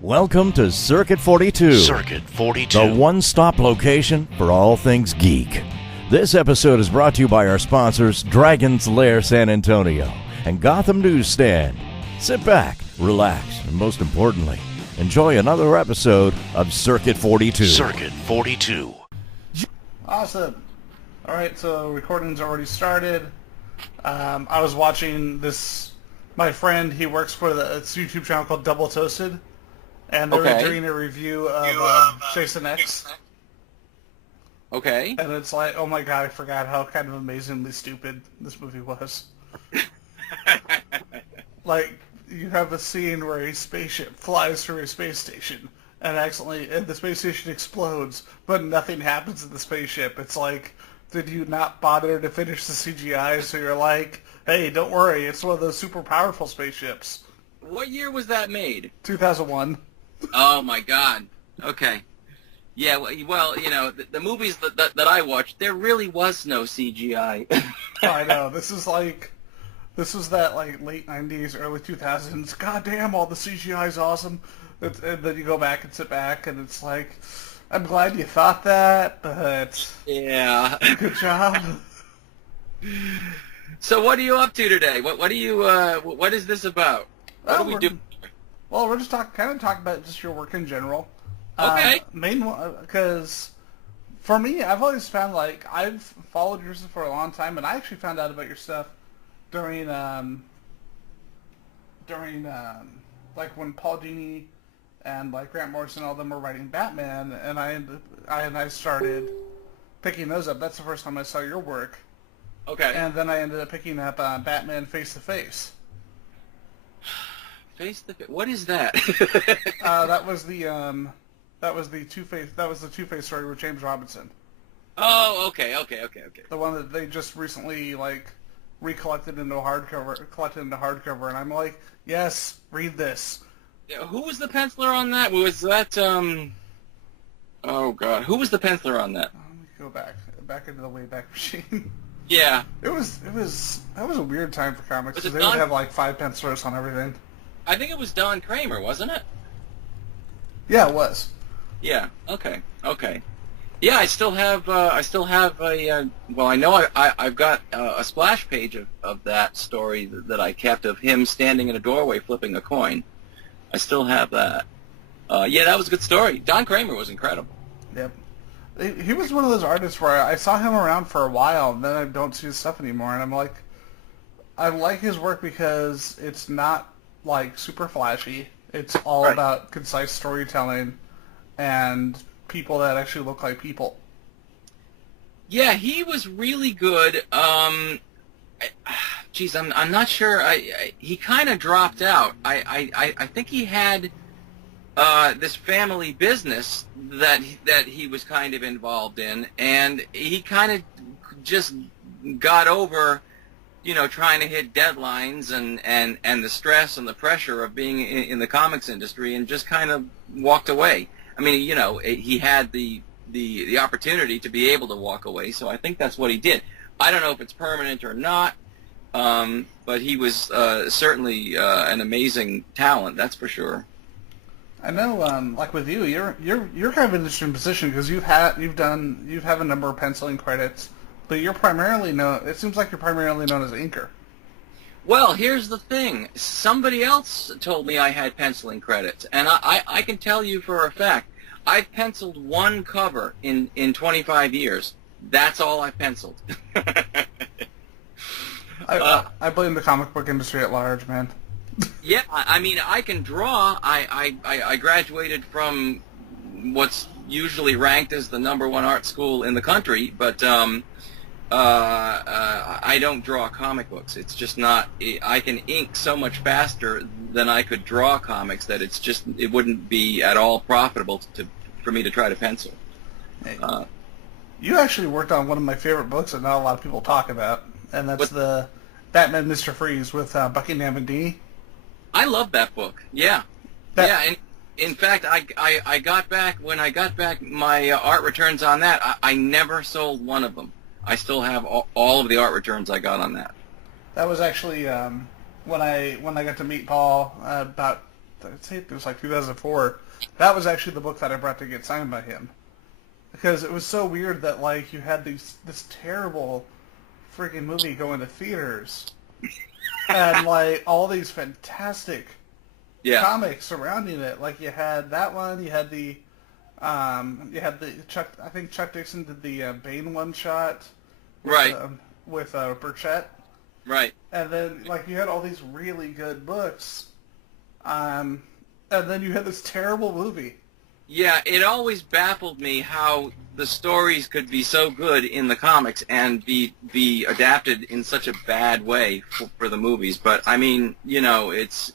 Welcome to Circuit 42. Circuit 42. The one-stop location for all things geek. This episode is brought to you by our sponsors, Dragon's Lair San Antonio and Gotham Newsstand. Sit back, relax, and most importantly, enjoy another episode of Circuit 42. Circuit 42. Awesome. Alright, so recording's already started. I was watching this, my friend, he works for it's a YouTube channel called Double Toasted, and they were doing a review of Jason X. Okay. And it's like, oh my god, I forgot how kind of amazingly stupid this movie was. Like, you have a scene where a spaceship flies through a space station, and the space station explodes, but nothing happens in the spaceship. It's like, did you not bother to finish the CGI, so you're like, hey, don't worry, it's one of those super powerful spaceships. What year was that made? 2001. Oh my god. Okay. Yeah, well, you know, the movies that I watched, there really was no CGI. I know. This was that like late 90s, early 2000s. God damn, all the CGI is awesome. And then you go back and sit back, and it's like, I'm glad you thought that, but yeah. Good job. So what are you up to today? What is this about? What do we do? Well, we're just talking about just your work in general. Okay. Because for me, I've always found, like, I've followed your stuff for a long time, and I actually found out about your stuff during like when Paul Dini and like Grant Morrison and all them were writing Batman, and I started picking those up. That's the first time I saw your work. Okay. And then I ended up picking up Batman Face to Face. Face to Face. What is that? That was the Two-Face story with James Robinson. Oh, okay. The one that they just recently like collected into hardcover, and I'm like, yes, read this. Yeah, who was the penciler on that? Was that oh god, who was the penciler on that? Let me go back into the Wayback Machine. Yeah. That was a weird time for comics because they Don? would have like 5 pencilers on everything. I think it was Don Kramer, wasn't it? Yeah, it was. Yeah. Okay. Yeah, I still have a. Well, I know I've got a splash page of that story that I kept of him standing in a doorway flipping a coin. I still have that. Yeah, that was a good story. Don Kramer was incredible. Yep. He was one of those artists where I saw him around for a while, and then I don't see his stuff anymore, and I'm like, I like his work because it's not like super flashy. It's all about concise storytelling and people that actually look like people. Yeah, he was really good. Geez, I'm not sure. He kind of dropped out. I think he had this family business that he was kind of involved in, and he kind of just got over, you know, trying to hit deadlines and the stress and the pressure of being in the comics industry, and just kind of walked away. I mean, you know, he had the opportunity to be able to walk away, so I think that's what he did. I don't know if it's permanent or not, but he was certainly an amazing talent, that's for sure. I know, like with you, you're kind of in an interesting position because you have a number of penciling credits, but you're primarily known. It seems like you're primarily known as an inker. Well, here's the thing. Somebody else told me I had penciling credits, and I can tell you for a fact, I've penciled one cover in 25 years. That's all I've penciled. I blame the comic book industry at large, man. Yeah, I mean, I can draw. I graduated from what's usually ranked as the #1 art school in the country, but I don't draw comic books. It's just not. I can ink so much faster than I could draw comics that it wouldn't be at all profitable for me to try to pencil. You actually worked on one of my favorite books that not a lot of people talk about, and that's the Batman Mr. Freeze with Buckingham and Dini. I love that book. Yeah. And in fact, I got back my art returns on that. I never sold one of them. I still have all of the art returns I got on that. That was actually when I got to meet Paul about I'd say it was like 2004. That was actually the book that I brought to get signed by him. Because it was so weird that, like, you had this terrible freaking movie going to theaters. And, like, all these fantastic comics surrounding it. Like, you had that one, you had the Chuck, I think Chuck Dixon did the Bane one-shot. With Burchett. Right. And then, like, you had all these really good books. And then you had this terrible movie. Yeah, it always baffled me how the stories could be so good in the comics and be adapted in such a bad way for the movies. But I mean, you know, it's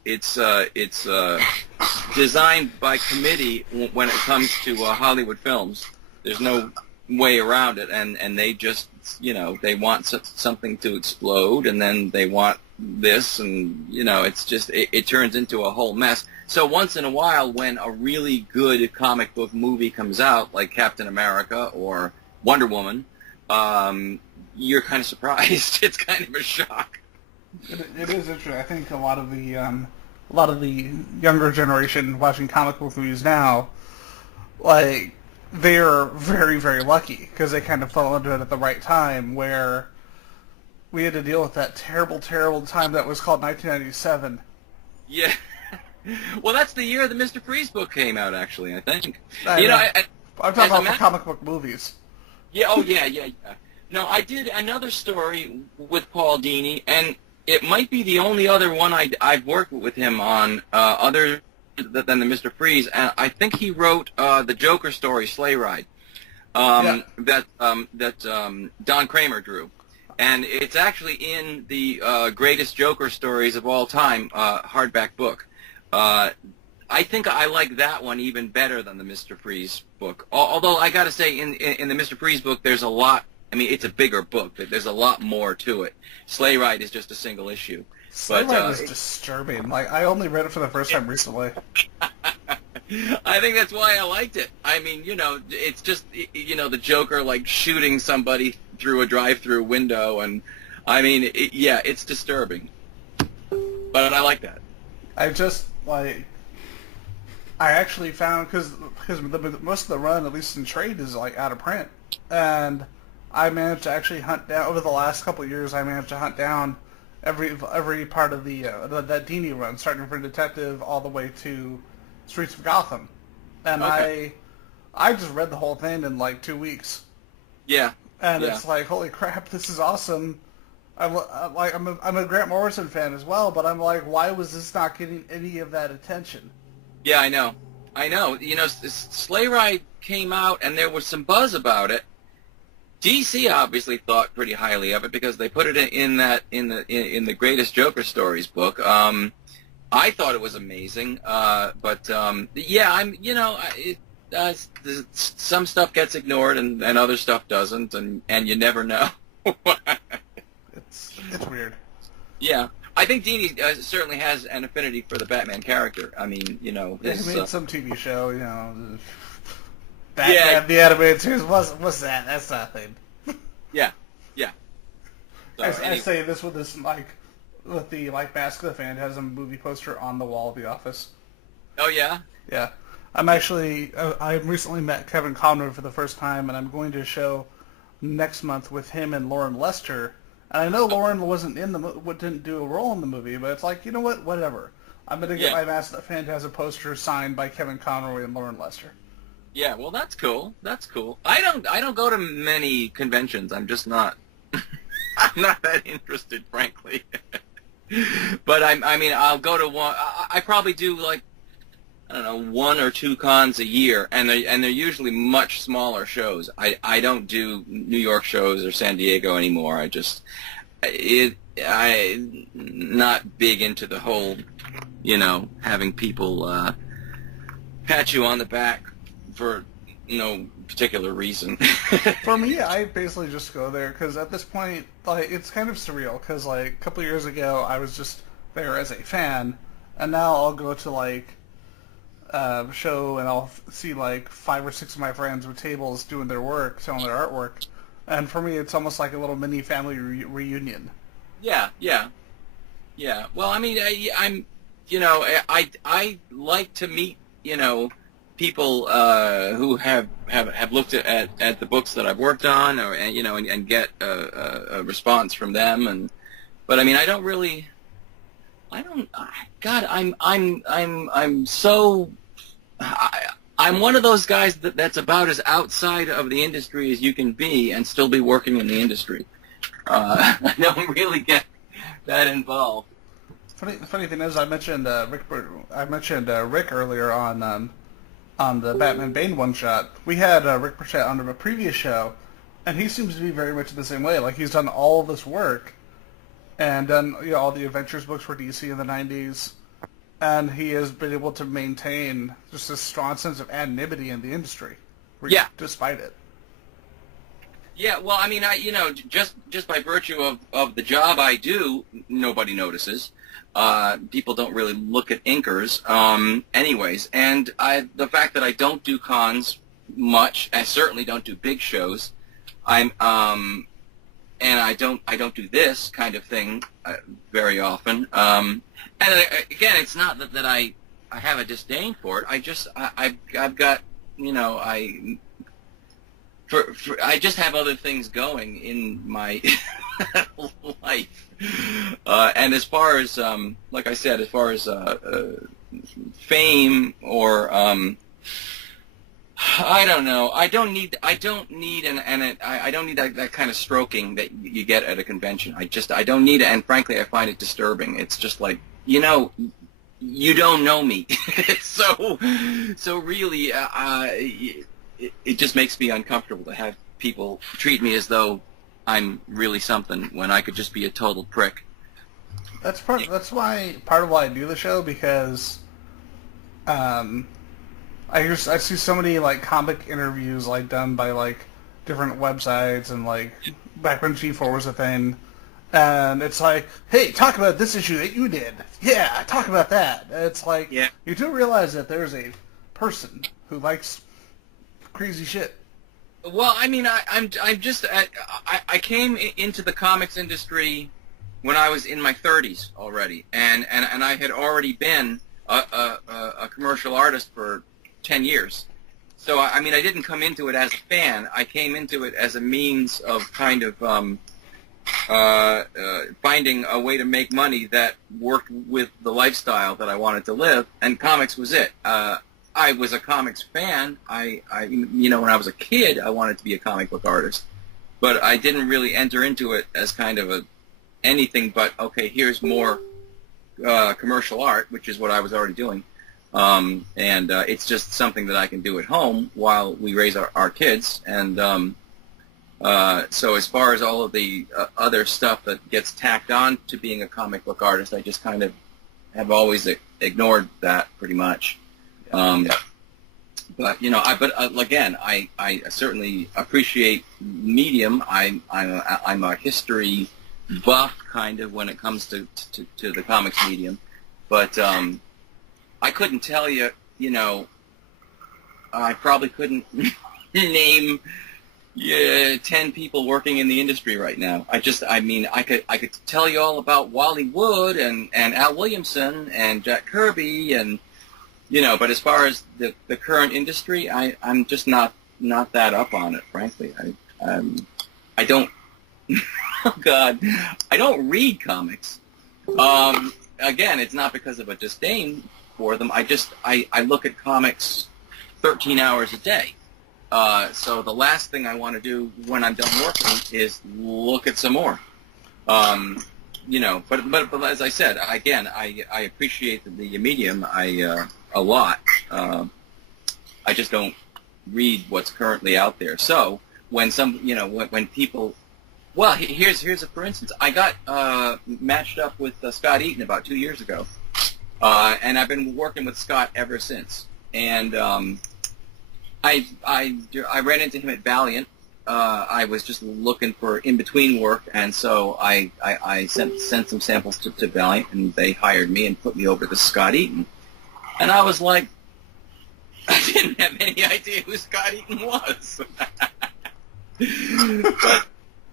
designed by committee when it comes to Hollywood films. There's no way around it, and they just, you know, they want something to explode, and then they want this, and, you know, it's just, it turns into a whole mess. So once in a while, when a really good comic book movie comes out, like Captain America or Wonder Woman, you're kind of surprised. It's kind of a shock. It is interesting. I think a lot of the younger generation watching comic book movies now, like, they're very, very lucky because they kind of fell into it at the right time, where we had to deal with that terrible, terrible time that was called 1997. Yeah. Well, that's the year the Mr. Freeze book came out, actually, I think. I'm talking about for comic book movies. Yeah, oh, yeah. No, I did another story with Paul Dini, and it might be the only other one I've worked with him on, other than the Mr. Freeze, and I think he wrote the Joker story, Sleigh Ride, that Don Kramer drew. And it's actually in the Greatest Joker Stories of All Time hardback book. I think I like that one even better than the Mr. Freeze book. Although I got to say, in the Mr. Freeze book, there's a lot. I mean, it's a bigger book. There's a lot more to it. Sleigh Ride is just a single issue. Sleigh Ride is disturbing. Like, I only read it for the first time recently. I think that's why I liked it. I mean, you know, it's just, you know, the Joker, like, shooting somebody through a drive-through window, and, I mean, it's disturbing. But I like that. I just, like, I actually found, because most of the run, at least in trade, is, like, out of print. And I managed to actually hunt down, over the last couple of years, I managed to hunt down every part of that Dini run, starting from Detective all the way to Streets of Gotham. And okay. I just read the whole thing in, like, 2 weeks. Yeah. And it's like, holy crap, this is awesome. I'm a Grant Morrison fan as well, but I'm like, why was this not getting any of that attention? Yeah, I know. You know, Sleigh Ride came out, and there was some buzz about it. DC obviously thought pretty highly of it because they put it in the Greatest Joker Stories book. I thought it was amazing, but some stuff gets ignored and other stuff doesn't, and you never know. It's weird. Yeah, I think Dini certainly has an affinity for the Batman character. I mean, you know, he made some TV show, you know, Batman the animated series. What's that? That's nothing. Yeah. So, I say this with the Mask of the Fan has a movie poster on the wall of the office. Oh yeah. Yeah, I recently met Kevin Conroy for the first time, and I'm going to a show next month with him and Lauren Lester. And I know Lauren wasn't didn't do a role in the movie, but it's like, you know what? Whatever. I'm going to get my Mask of the Fan to has a poster signed by Kevin Conroy and Lauren Lester. Yeah, well, that's cool. I don't go to many conventions. I'm just not. I'm not that interested, frankly. But I mean, I'll go to one. I probably do, like, I don't know, 1 or 2 cons a year, and they're usually much smaller shows. I don't do New York shows or San Diego anymore. I'm not big into the whole, you know, having people pat you on the back for no particular reason. For me, I basically just go there because at this point, like, it's kind of surreal because, like, a couple of years ago, I was just there as a fan, and now I'll go to, like, a show and I'll see, like, 5 or 6 of my friends with tables doing their work, selling their artwork, and for me, it's almost like a little mini family reunion. Yeah. Well, I mean, I like to meet, people who have looked at the books that I've worked on, or and get a response from them. But I mean, God, I'm one of those guys that's about as outside of the industry as you can be and still be working in the industry. I don't really get that involved. The funny thing is, I mentioned Rick earlier on the Batman Bane one shot. We had Rick Burchett on a previous show, and he seems to be very much the same way. Like, he's done all this work and done all the Adventures books for DC in the 90s, and he has been able to maintain just a strong sense of anonymity in the industry. Yeah, despite it. Yeah, well, I mean, just by virtue of the job I do, nobody notices. People don't really look at inkers, anyways. And the fact that I don't do cons much, I certainly don't do big shows. And I don't do this kind of thing very often. And again, it's not that I have a disdain for it. I've got, I just have other things going in my life. And as far as, like I said, as far as fame or I don't know. I don't need that kind of stroking that you get at a convention. I don't need it, and frankly, I find it disturbing. It's just like, you don't know me, so really, it just makes me uncomfortable to have people treat me as though I'm really something when I could just be a total prick. That's part of why I do the show, because I see so many like comic interviews like done by like different websites, and like back when G4 was a thing, and it's like, hey, talk about this issue that you did. Yeah, talk about that. It's like, yeah. You do realize that there's a person who likes crazy shit. Well, I mean, I came into the comics industry when I was in my 30s already, and I had already been a commercial artist for 10 years. So, I mean, I didn't come into it as a fan. I came into it as a means of kind of finding a way to make money that worked with the lifestyle that I wanted to live, and comics was it. I was a comics fan. When I was a kid, I wanted to be a comic book artist, but I didn't really enter into it as kind of anything but, okay, here's more commercial art, which is what I was already doing. And it's just something that I can do at home while we raise our kids. And so as far as all of the other stuff that gets tacked on to being a comic book artist, I just kind of have always ignored that pretty much. But again, I certainly appreciate medium. I'm a history buff kind of when it comes to the comics medium, but I couldn't tell you. I probably couldn't name 10 people working in the industry right now. I could tell you all about Wally Wood and Al Williamson and Jack Kirby and. But as far as the current industry, I'm just not that up on it, frankly. I don't. Oh God, I don't read comics. Again, it's not because of a disdain for them. I look at comics 13 hours a day. So the last thing I want to do when I'm done working is look at some more. But as I said, again, I appreciate the medium. A lot. I just don't read what's currently out there. So when when people, well, here's a for instance. I got matched up with Scott Eaton about 2 years ago, and I've been working with Scott ever since. And I ran into him at Valiant. I was just looking for in-between work, and so I sent some samples to Valiant, and they hired me and put me over to Scott Eaton. And I was like, I didn't have any idea who Scott Eaton was.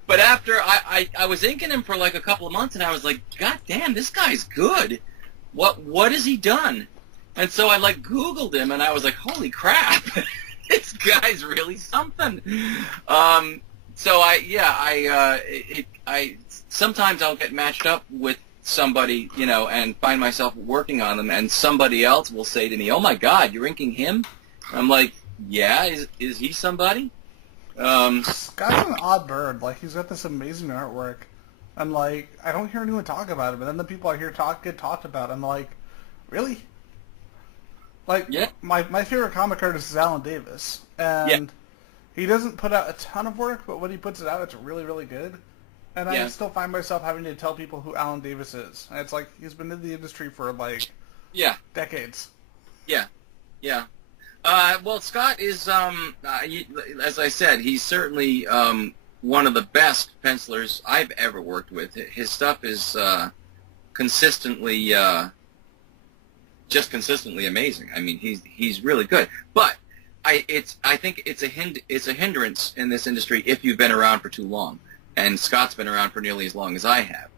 but after I was inking him for like a couple of months, and I was like, God damn, this guy's good. what has he done? And so I like Googled him, and I was like, holy crap, this guy's really something. So I sometimes I'll get matched up with somebody, and find myself working on them, and somebody else will say to me, "Oh my God, you're inking him?" I'm like, "Yeah, is he somebody?" Scott's an odd bird. Like, he's got this amazing artwork, and like I don't hear anyone talk about it. But then the people I hear get talked about. I'm like, really? Like, yeah. my favorite comic artist is Alan Davis, and he doesn't put out a ton of work, but when he puts it out, it's really, really good. And I still find myself having to tell people who Alan Davis is. And it's like, he's been in the industry for, like, decades. Yeah. Well, Scott is, as I said, he's certainly one of the best pencilers I've ever worked with. His stuff is consistently amazing. I mean, he's really good. But I think it's a hindrance in this industry if you've been around for too long. And Scott's been around for nearly as long as I have.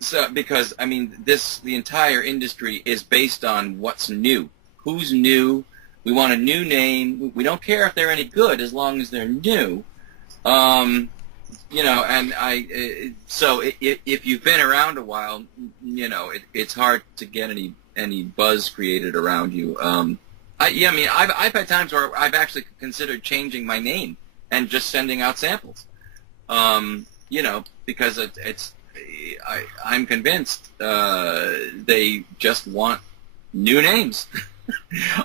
So because I mean, the entire industry is based on what's new. Who's new? We want a new name. We don't care if they're any good as long as they're new. And so if you've been around a while, it's hard to get any buzz created around you. I've had times where I've actually considered changing my name and just sending out samples, because I'm convinced they just want new names.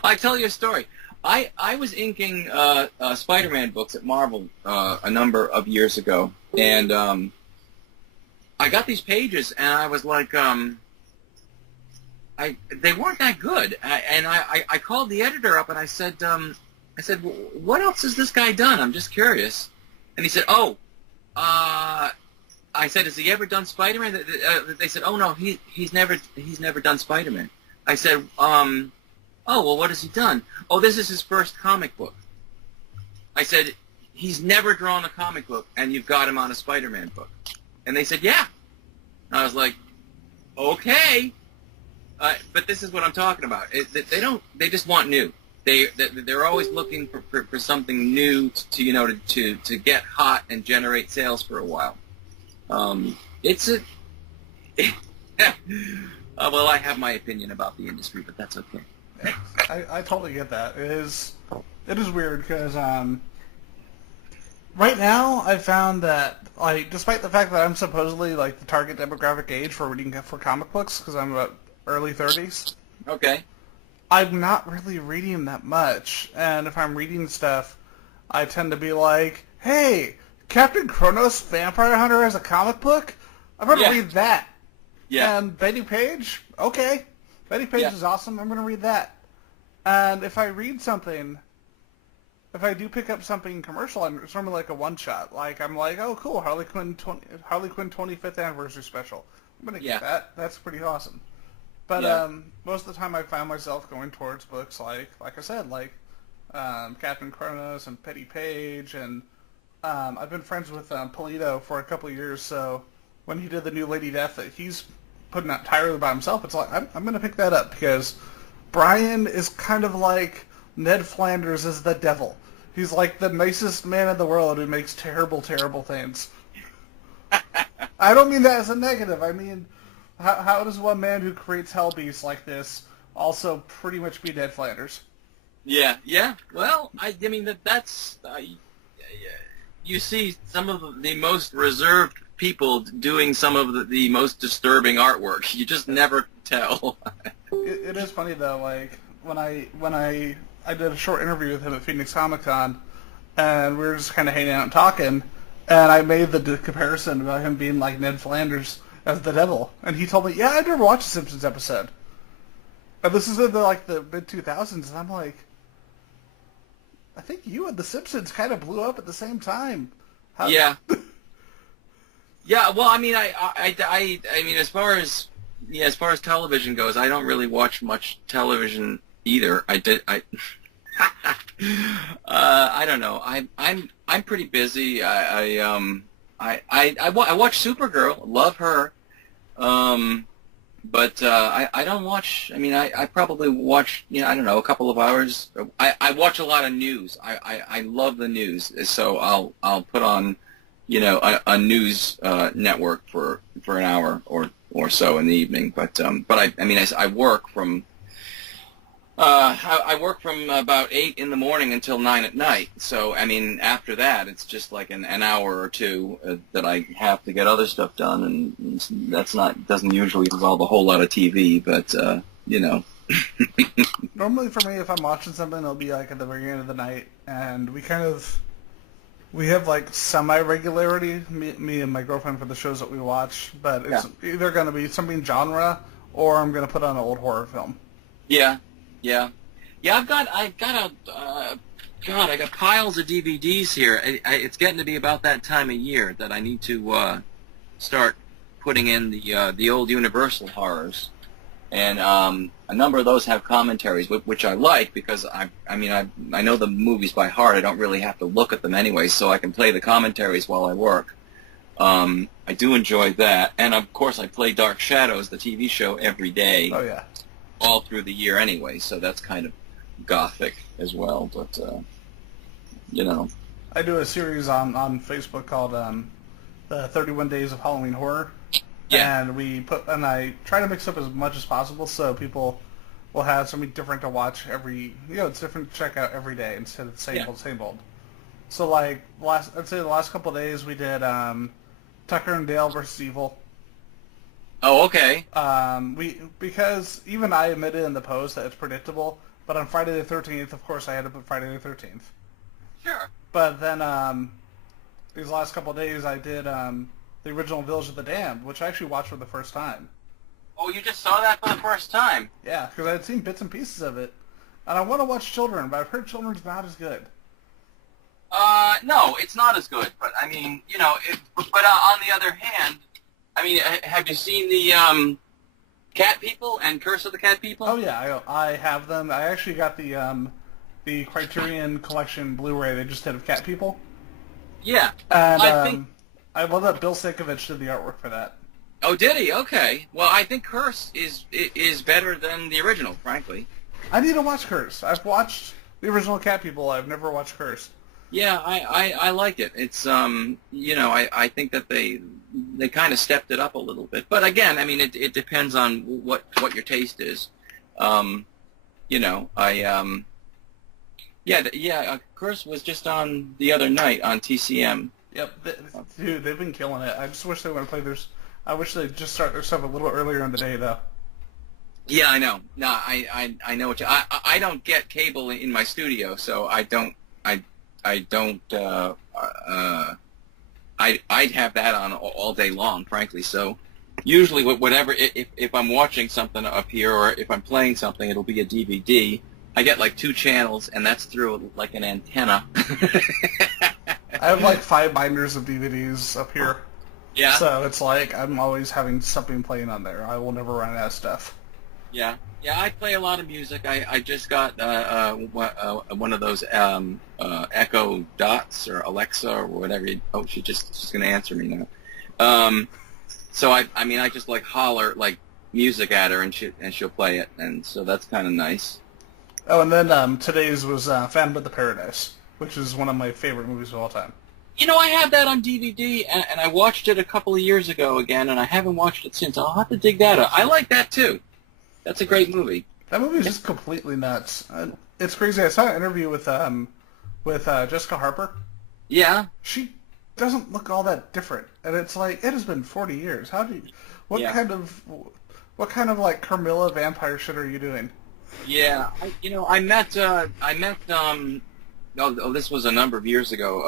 I tell you a story. I was inking Spider-Man books at Marvel a number of years ago, and I got these pages, and I was like, they weren't that good, and I called the editor up, and I said, what else has this guy done? I'm just curious. And he said, I said, has he ever done Spider-Man? They said, oh no, he's never done Spider-Man. I said, well, what has he done? Oh, this is his first comic book. I said, he's never drawn a comic book, and you've got him on a Spider-Man book. And they said, yeah. And I was like, okay. But this is what I'm talking about. They just want new. They're always looking for something new to get hot and generate sales for a while. Well, I have my opinion about the industry, but that's okay. I totally get that. It is weird because right now I found that, like, despite the fact that I'm supposedly like the target demographic age for reading for comic books because I'm about early 30s. Okay. I'm not really reading that much, and if I'm reading stuff, I tend to be like, hey, Captain Kronos Vampire Hunter has a comic book? I'm going to read that. Yeah. And Betty Page? Okay. Betty Page is awesome. I'm going to read that. And if I read something, if I do pick up something commercial, it's normally like a one-shot. Like, I'm like, oh, cool, Harley Quinn 25th Anniversary Special. I'm going to get that. That's pretty awesome. But most of the time I found myself going towards books like I said, like Captain Kronos and Betty Page, and I've been friends with Polito for a couple of years, so when he did the new Lady Death that he's putting out entirely by himself, it's like, I'm going to pick that up, because Brian is kind of like Ned Flanders as the devil. He's like the nicest man in the world who makes terrible, terrible things. I don't mean that as a negative. I mean, how does one man who creates hell beasts like this also pretty much be Ned Flanders? Yeah. Well, I mean, that's... you see some of the most reserved people doing some of the most disturbing artwork. You just never tell. It is funny, though, like, when I did a short interview with him at Phoenix Comic Con, and we were just kind of hanging out and talking, and I made the comparison about him being like Ned Flanders as the devil, and he told me, yeah, I never watched a Simpsons episode. And this is in the mid-2000s, and I'm like, I think you and the Simpsons kind of blew up at the same time. Yeah. Yeah, well, I mean, I mean, as far as television goes, I don't really watch much television either. I don't know. I'm pretty busy. I watch Supergirl. Love her. But I don't watch. I mean, I probably watch. I don't know, a couple of hours. I watch a lot of news. I love the news, so I'll put on, a news network for an hour or so in the evening. But I work from. I work from about 8 in the morning until 9 at night. So, after that, it's just like an hour or two that I have to get other stuff done, and doesn't usually involve a whole lot of TV, but, Normally for me, if I'm watching something, it'll be like at the very end of the night, and we have like semi-regularity, me and my girlfriend, for the shows that we watch, but it's either going to be something genre, or I'm going to put on an old horror film. Yeah. Yeah. I got piles of DVDs here. It's getting to be about that time of year that I need to start putting in the old Universal horrors, and a number of those have commentaries, which I like because I know the movies by heart. I don't really have to look at them anyway, so I can play the commentaries while I work. I do enjoy that, and of course I play Dark Shadows, the TV show, every day. Oh yeah. All through the year anyway, so that's kind of gothic as well, but, I do a series on Facebook called the 31 Days of Halloween Horror, Yeah. and I try to mix up as much as possible so people will have something different to watch it's different to check out every day instead of the same old. So like, I'd say the last couple of days we did Tucker and Dale versus Evil. Oh, okay. Because even I admitted in the post that it's predictable, but on Friday the 13th, of course, I had to put Friday the 13th. Sure. But then these last couple of days, I did the original Village of the Damned, which I actually watched for the first time. Oh, you just saw that for the first time? Yeah, because I had seen bits and pieces of it, and I want to watch Children, but I've heard Children's not as good. No, it's not as good, but but on the other hand, have you seen the Cat People and Curse of the Cat People? Oh yeah, I have them. I actually got the Criterion Collection Blu-ray they just did of Cat People. Yeah, and I love that Bill Sienkiewicz did the artwork for that. Oh, did he? Okay. Well, I think Curse is better than the original, frankly. I need to watch Curse. I've watched the original Cat People. I've never watched Curse. Yeah, I like it. It's I think that they kind of stepped it up a little bit. But again, it depends on what your taste is. Curse was just on the other night on TCM. Yep, dude, they've been killing it. I just wish they would have played I wish they'd just start their stuff a little earlier in the day, though. Yeah, I know. No, I know what you. I don't get cable in my studio, so I'd have that on all day long, frankly. So usually, whatever, if I'm watching something up here or if I'm playing something, it'll be a DVD. I get like 2 channels, and that's through like an antenna. I have like 5 binders of DVDs up here. Yeah. So it's like I'm always having something playing on there. I will never run out of stuff. Yeah. I play a lot of music. I just got one of those Echo Dots or Alexa or whatever. She's going to answer me now. So I just like holler like music at her and she'll play it, and so that's kind of nice. Oh, and then today's was Phantom of the Paradise, which is one of my favorite movies of all time. I have that on DVD, and I watched it a couple of years ago again, and I haven't watched it since. I'll have to dig that up. I like that too. That's a great movie. That movie is just completely nuts. It's crazy. I saw an interview with Jessica Harper. Yeah. She doesn't look all that different, and it's like it has been 40 years. What kind of like Carmilla vampire shit are you doing? Yeah, I met this was a number of years ago.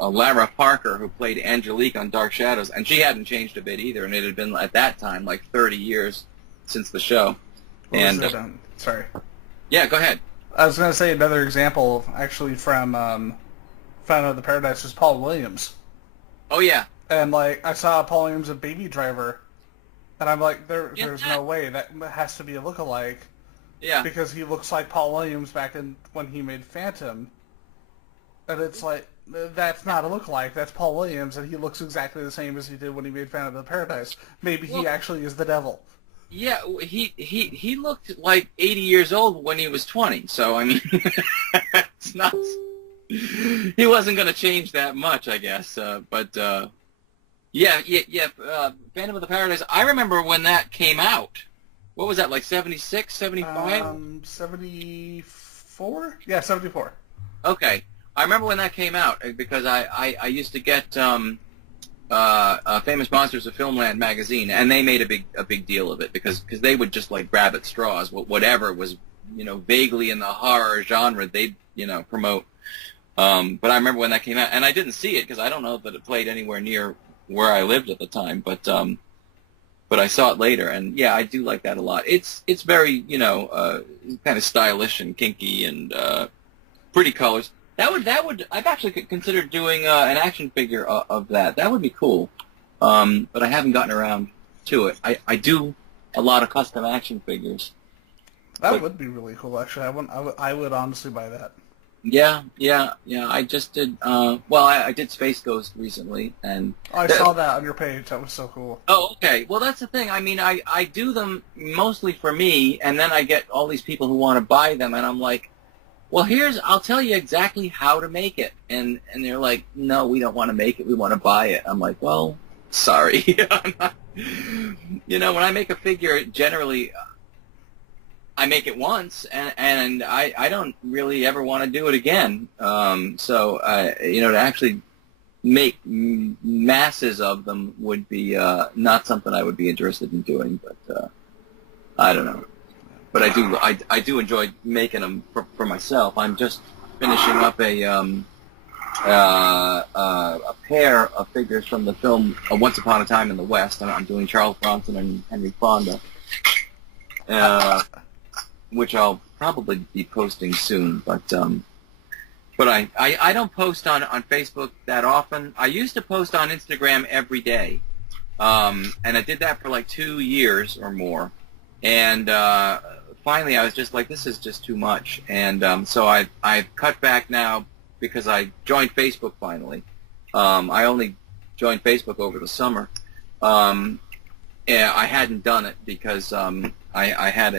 Lara Parker, who played Angelique on Dark Shadows, and she hadn't changed a bit either, and it had been at that time like 30 years since the show. Sorry. Yeah, go ahead. I was going to say another example, actually, from Phantom of the Paradise is Paul Williams. Oh yeah. And like I saw Paul Williams in Baby Driver, and I'm like, there's no way that has to be a lookalike. Yeah. Because he looks like Paul Williams back when he made Phantom. And it's like, that's not a lookalike. That's Paul Williams, and he looks exactly the same as he did when he made Phantom of the Paradise. Maybe he actually is the devil. Yeah, he looked like 80 years old when he was 20. So I mean, it's not. He wasn't going to change that much, I guess. But yeah. Phantom of the Paradise. I remember when that came out. What was that, like 76, 75? 74? Yeah, 74. Okay. I remember when that came out because I used to get Famous Monsters of Filmland magazine, and they made a big deal of it because they would just like grab at straws, whatever was vaguely in the horror genre they'd promote. But I remember when that came out, and I didn't see it because I don't know that it played anywhere near where I lived at the time, but I saw it later, and yeah, I do like that a lot. It's very kind of stylish and kinky and pretty colors. That would I've actually considered doing an action figure of that. That would be cool, but I haven't gotten around to it. I do a lot of custom action figures. That would be really cool, actually. I would honestly buy that. Yeah. I just did. I did Space Ghost recently, and I saw that on your page. That was so cool. Oh, okay. Well, that's the thing. I mean, I do them mostly for me, and then I get all these people who want to buy them, and I'm like, well, I'll tell you exactly how to make it, and they're like, no, we don't want to make it. We want to buy it. I'm like, well, sorry. When I make a figure, generally, I make it once, and I don't really ever want to do it again. To actually make masses of them would be not something I would be interested in doing. But I don't know. But I do enjoy making them for myself. I'm just finishing up a pair of figures from the film Once Upon a Time in the West, and I'm doing Charles Bronson and Henry Fonda. Which I'll probably be posting soon, but I don't post on Facebook that often. I used to post on Instagram every day, and I did that for like 2 years or more, and finally I was just like, this is just too much, and so I've cut back now because I joined Facebook finally. I only joined Facebook over the summer. I hadn't done it because I had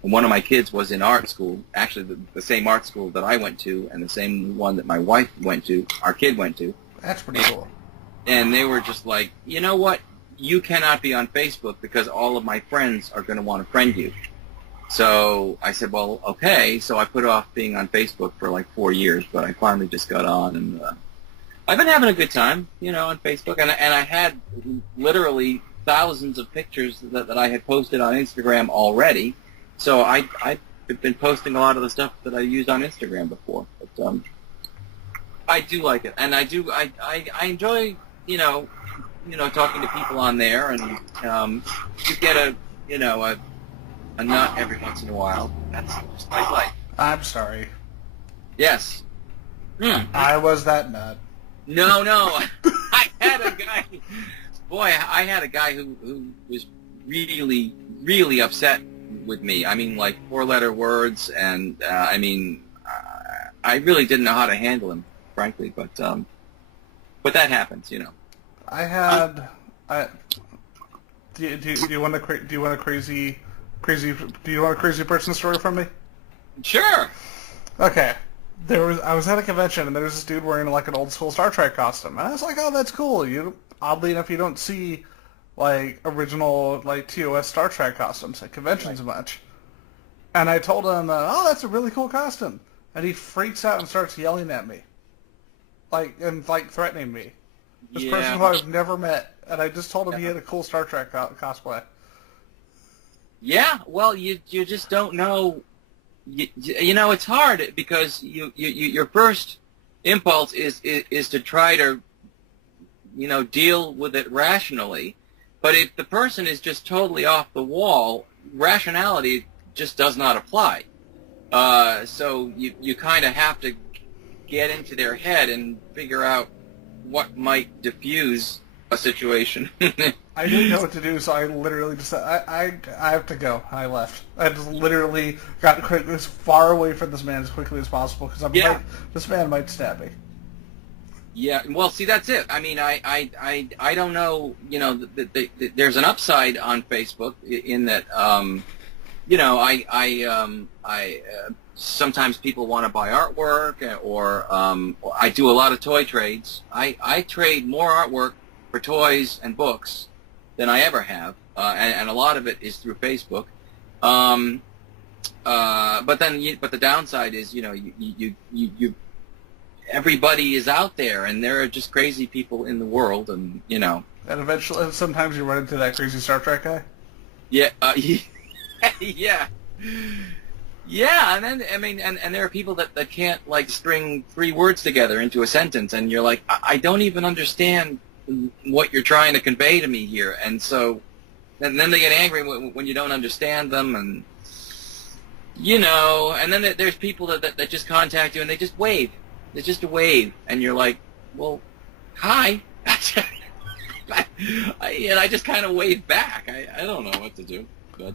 one of my kids was in art school, actually the same art school that I went to and the same one that my wife went to, our kid went to. That's pretty cool. And they were just like, you know what, you cannot be on Facebook because all of my friends are going to want to friend you. So I said, well, okay. So I put off being on Facebook for like 4 years, but I finally just got on, and I've been having a good time, on Facebook, and I had literally thousands of pictures that I had posted on Instagram already. So I've been posting a lot of the stuff that I used on Instagram before. But I do like it, and I enjoy talking to people on there, and you get a nut every once in a while. That's just my life. I'm sorry. Yes. I was that nut. No. I had a guy. Boy, I had a guy who was really, really upset with me. I mean, like 4-letter words, and I really didn't know how to handle him, frankly. But that happens, I had. Do you want a crazy person story from me? Sure. Okay. I was at a convention, and there was this dude wearing like an old school Star Trek costume, and I was like, "Oh, that's cool." Oddly enough, you don't see like original like TOS Star Trek costumes at conventions much. And I told him, "Oh, that's a really cool costume," and he freaks out and starts yelling at me, like threatening me. This person who I've never met, and I just told him he had a cool Star Trek cosplay. Yeah, well, you just don't know. It's hard because your first impulse is to try to deal with it rationally, but if the person is just totally off the wall, rationality just does not apply. So you kind of have to get into their head and figure out what might diffuse a situation. I didn't know what to do, so I literally just said, I have to go. I left. I just literally got as far away from this man as quickly as possible because I'm like, this man might stab me. Yeah, well, see, that's it. I mean, I don't know. You know, there's an upside on Facebook in that, you know, sometimes people want to buy artwork, or I do a lot of toy trades. I trade more artwork for toys and books than I ever have, and a lot of it is through Facebook. But the downside is, you know, you everybody is out there, and there are just crazy people in the world, and you know. And eventually, sometimes you run into that crazy Star Trek guy. Yeah, yeah. Yeah, and then, I mean, and there are people that can't, like, string 3 words together into a sentence, and you're like, I don't even understand what you're trying to convey to me here, and so, and then they get angry when you don't understand them, and, you know, and then there's people that just contact you, and they just wave. It's just a wave, and you're like, well, hi. And I just kind of wave back. I don't know what to do, but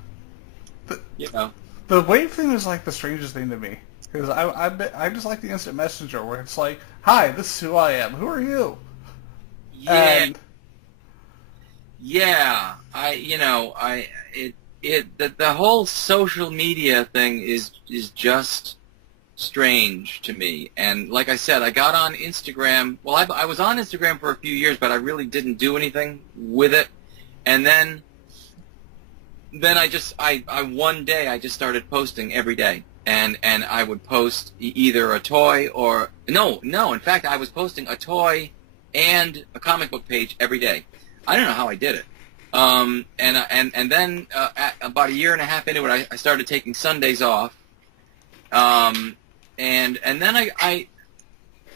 you know. The wave thing is like the strangest thing to me, because I just like the instant messenger where it's like, hi, this is who I am. Who are you? Yeah. And yeah. The whole social media thing is just strange to me. And like I said, I got on Instagram. Well, I was on Instagram for a few years, but I really didn't do anything with it. And then one day I just started posting every day, and I would post either a toy or no. In fact, I was posting a toy and a comic book page every day. I don't know how I did it. And then about a year and a half into it, I started taking Sundays off. And then I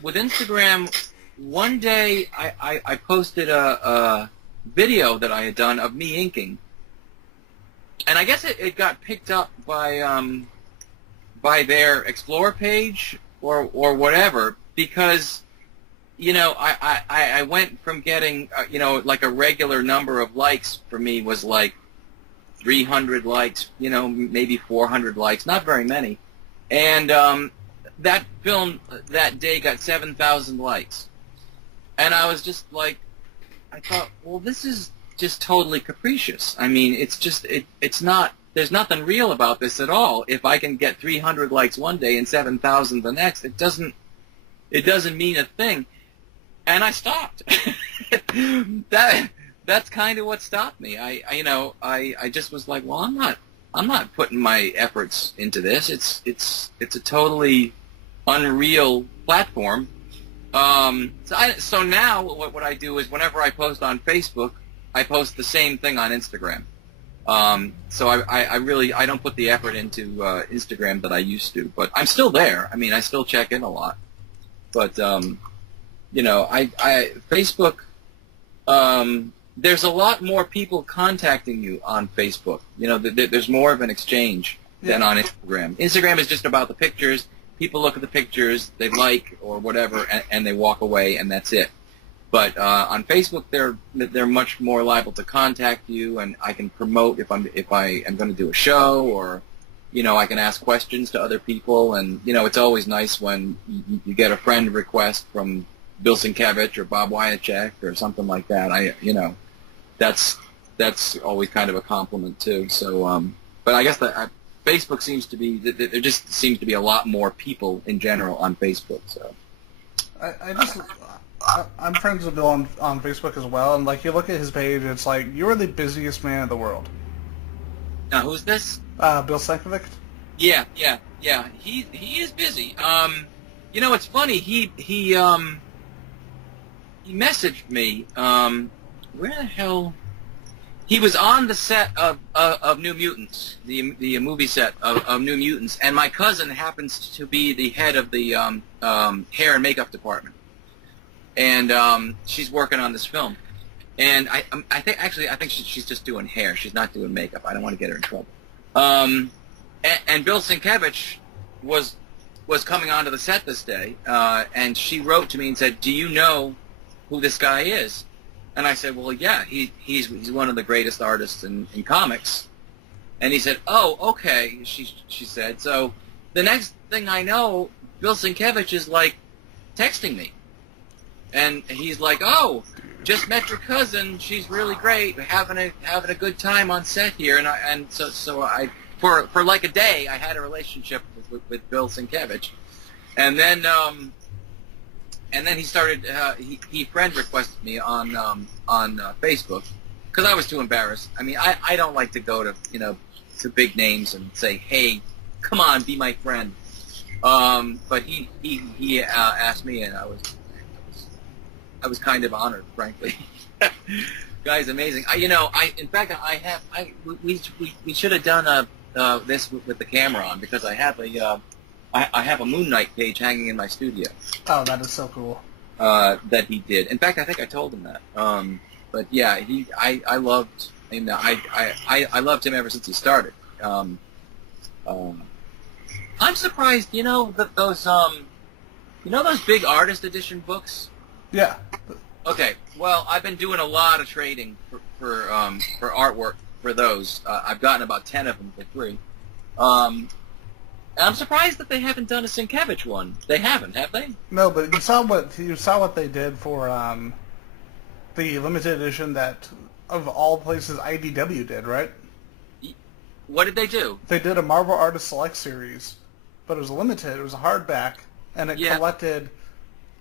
with Instagram, one day I posted a video that I had done of me inking. And I guess it got picked up by their Explore page or whatever, because, you know, I went from getting, you know, like a regular number of likes for me was like 300 likes, you know, maybe 400 likes, not very many. And that film that day got 7,000 likes. And I was just like, I thought, well, this is just totally capricious. I mean, it's just, it's not, there's nothing real about this at all. If I can get 300 likes one day and 7,000 the next, it doesn't mean a thing. And I stopped. That's kind of what stopped me. I just was like, well, I'm not putting my efforts into this. It's a totally unreal platform. So now what I do is whenever I post on Facebook, I post the same thing on Instagram. So I don't put the effort into Instagram that I used to, but I'm still there. I mean, I still check in a lot. But you know, Facebook. There's a lot more people contacting you on Facebook. You know, there's more of an exchange than on Instagram. Instagram is just about the pictures. People look at the pictures, they like or whatever, and they walk away, and that's it. But on Facebook, they're much more liable to contact you, and I can promote if I am going to do a show, or you know, I can ask questions to other people, and you know, it's always nice when you get a friend request from Bill Sienkiewicz or Bob Wyacek or something like that. You know, that's always kind of a compliment too. So, but I guess that Facebook seems to be, there just seems to be a lot more people in general on Facebook. So I'm friends with Bill on Facebook as well, and like you look at his page, it's like you are the busiest man in the world. Now, who's this? Bill Sienkiewicz. Yeah. He is busy. You know, it's funny. He messaged me. Where the hell? He was on the set of New Mutants, the movie set of New Mutants, and my cousin happens to be the head of the hair and makeup department, and she's working on this film. And I think she's just doing hair. She's not doing makeup. I don't want to get her in trouble. And Bill Sienkiewicz was coming onto the set this day, and she wrote to me and said, "Do you know who this guy is?" And I said, well, yeah, he's one of the greatest artists in comics. And he said, oh, okay, she said. So the next thing I know, Bill Sienkiewicz is, like, texting me. And he's like, oh, just met your cousin. She's really great. Having a good time on set here. And so I for like a day, I had a relationship with Bill Sienkiewicz. And then he started. He friend requested me on Facebook because I was too embarrassed. I mean, I don't like to go to big names and say, hey, come on, be my friend. But he asked me, and I was kind of honored, frankly. Guy's amazing. We should have done this with the camera on, because I have a Moon Knight page hanging in my studio. Oh, that is so cool. That he did. In fact, I think I told him that. But yeah, I loved him. I loved him ever since he started. I'm surprised, that those big artist edition books. Yeah. Okay. Well, I've been doing a lot of trading for artwork for those. I've gotten about 10 of them for free. And I'm surprised that they haven't done a Sienkiewicz one. They haven't, have they? No, but you saw what they did for the limited edition that, of all places, IDW did, right? What did they do? They did a Marvel Artist Select series, but it was limited. It was a hardback, and it collected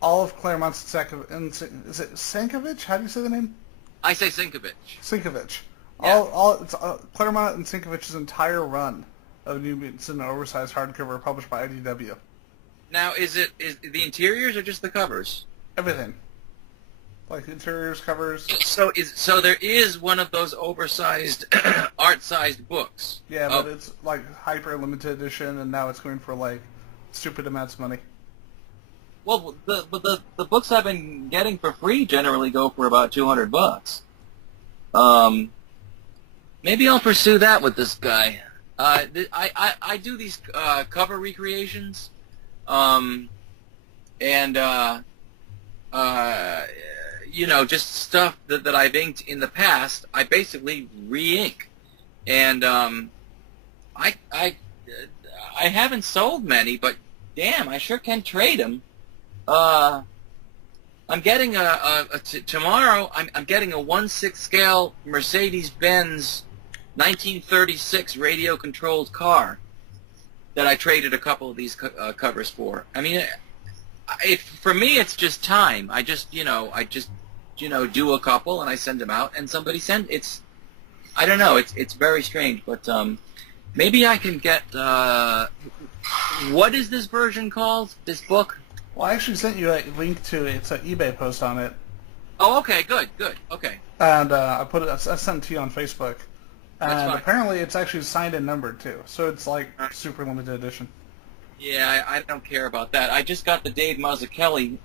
all of Claremont's is it Sienkiewicz? How do you say the name? I say Sienkiewicz. Sienkiewicz. Yeah. It's Claremont and Sienkiewicz's entire run of New Mutants in an oversized hardcover published by IDW. Now, is the interiors or just the covers? Everything. Like interiors, covers. So there is one of those oversized, art-sized books. Yeah, but it's like hyper limited edition, and now it's going for like stupid amounts of money. Well, the books I've been getting for free generally go for about $200. Maybe I'll pursue that with this guy. I do these cover recreations, just stuff that I've inked in the past. I basically re-ink, and I haven't sold many, but damn, I sure can trade them. I'm getting tomorrow. I'm getting a 1/6 scale Mercedes-Benz 1936 radio-controlled car that I traded a couple of these covers for. I mean, for me, it's just time. I just do a couple and I send them out, and somebody it's. I don't know. It's very strange, but maybe I can get. What is this version called? This book? Well, I actually sent you a link to it's an eBay post on it. Oh, okay, good, okay. And I sent it to you on Facebook. And fine. Apparently it's actually signed and numbered too, so it's like super limited edition. Yeah, I don't care about that. I just got the Dave Mazzucchelli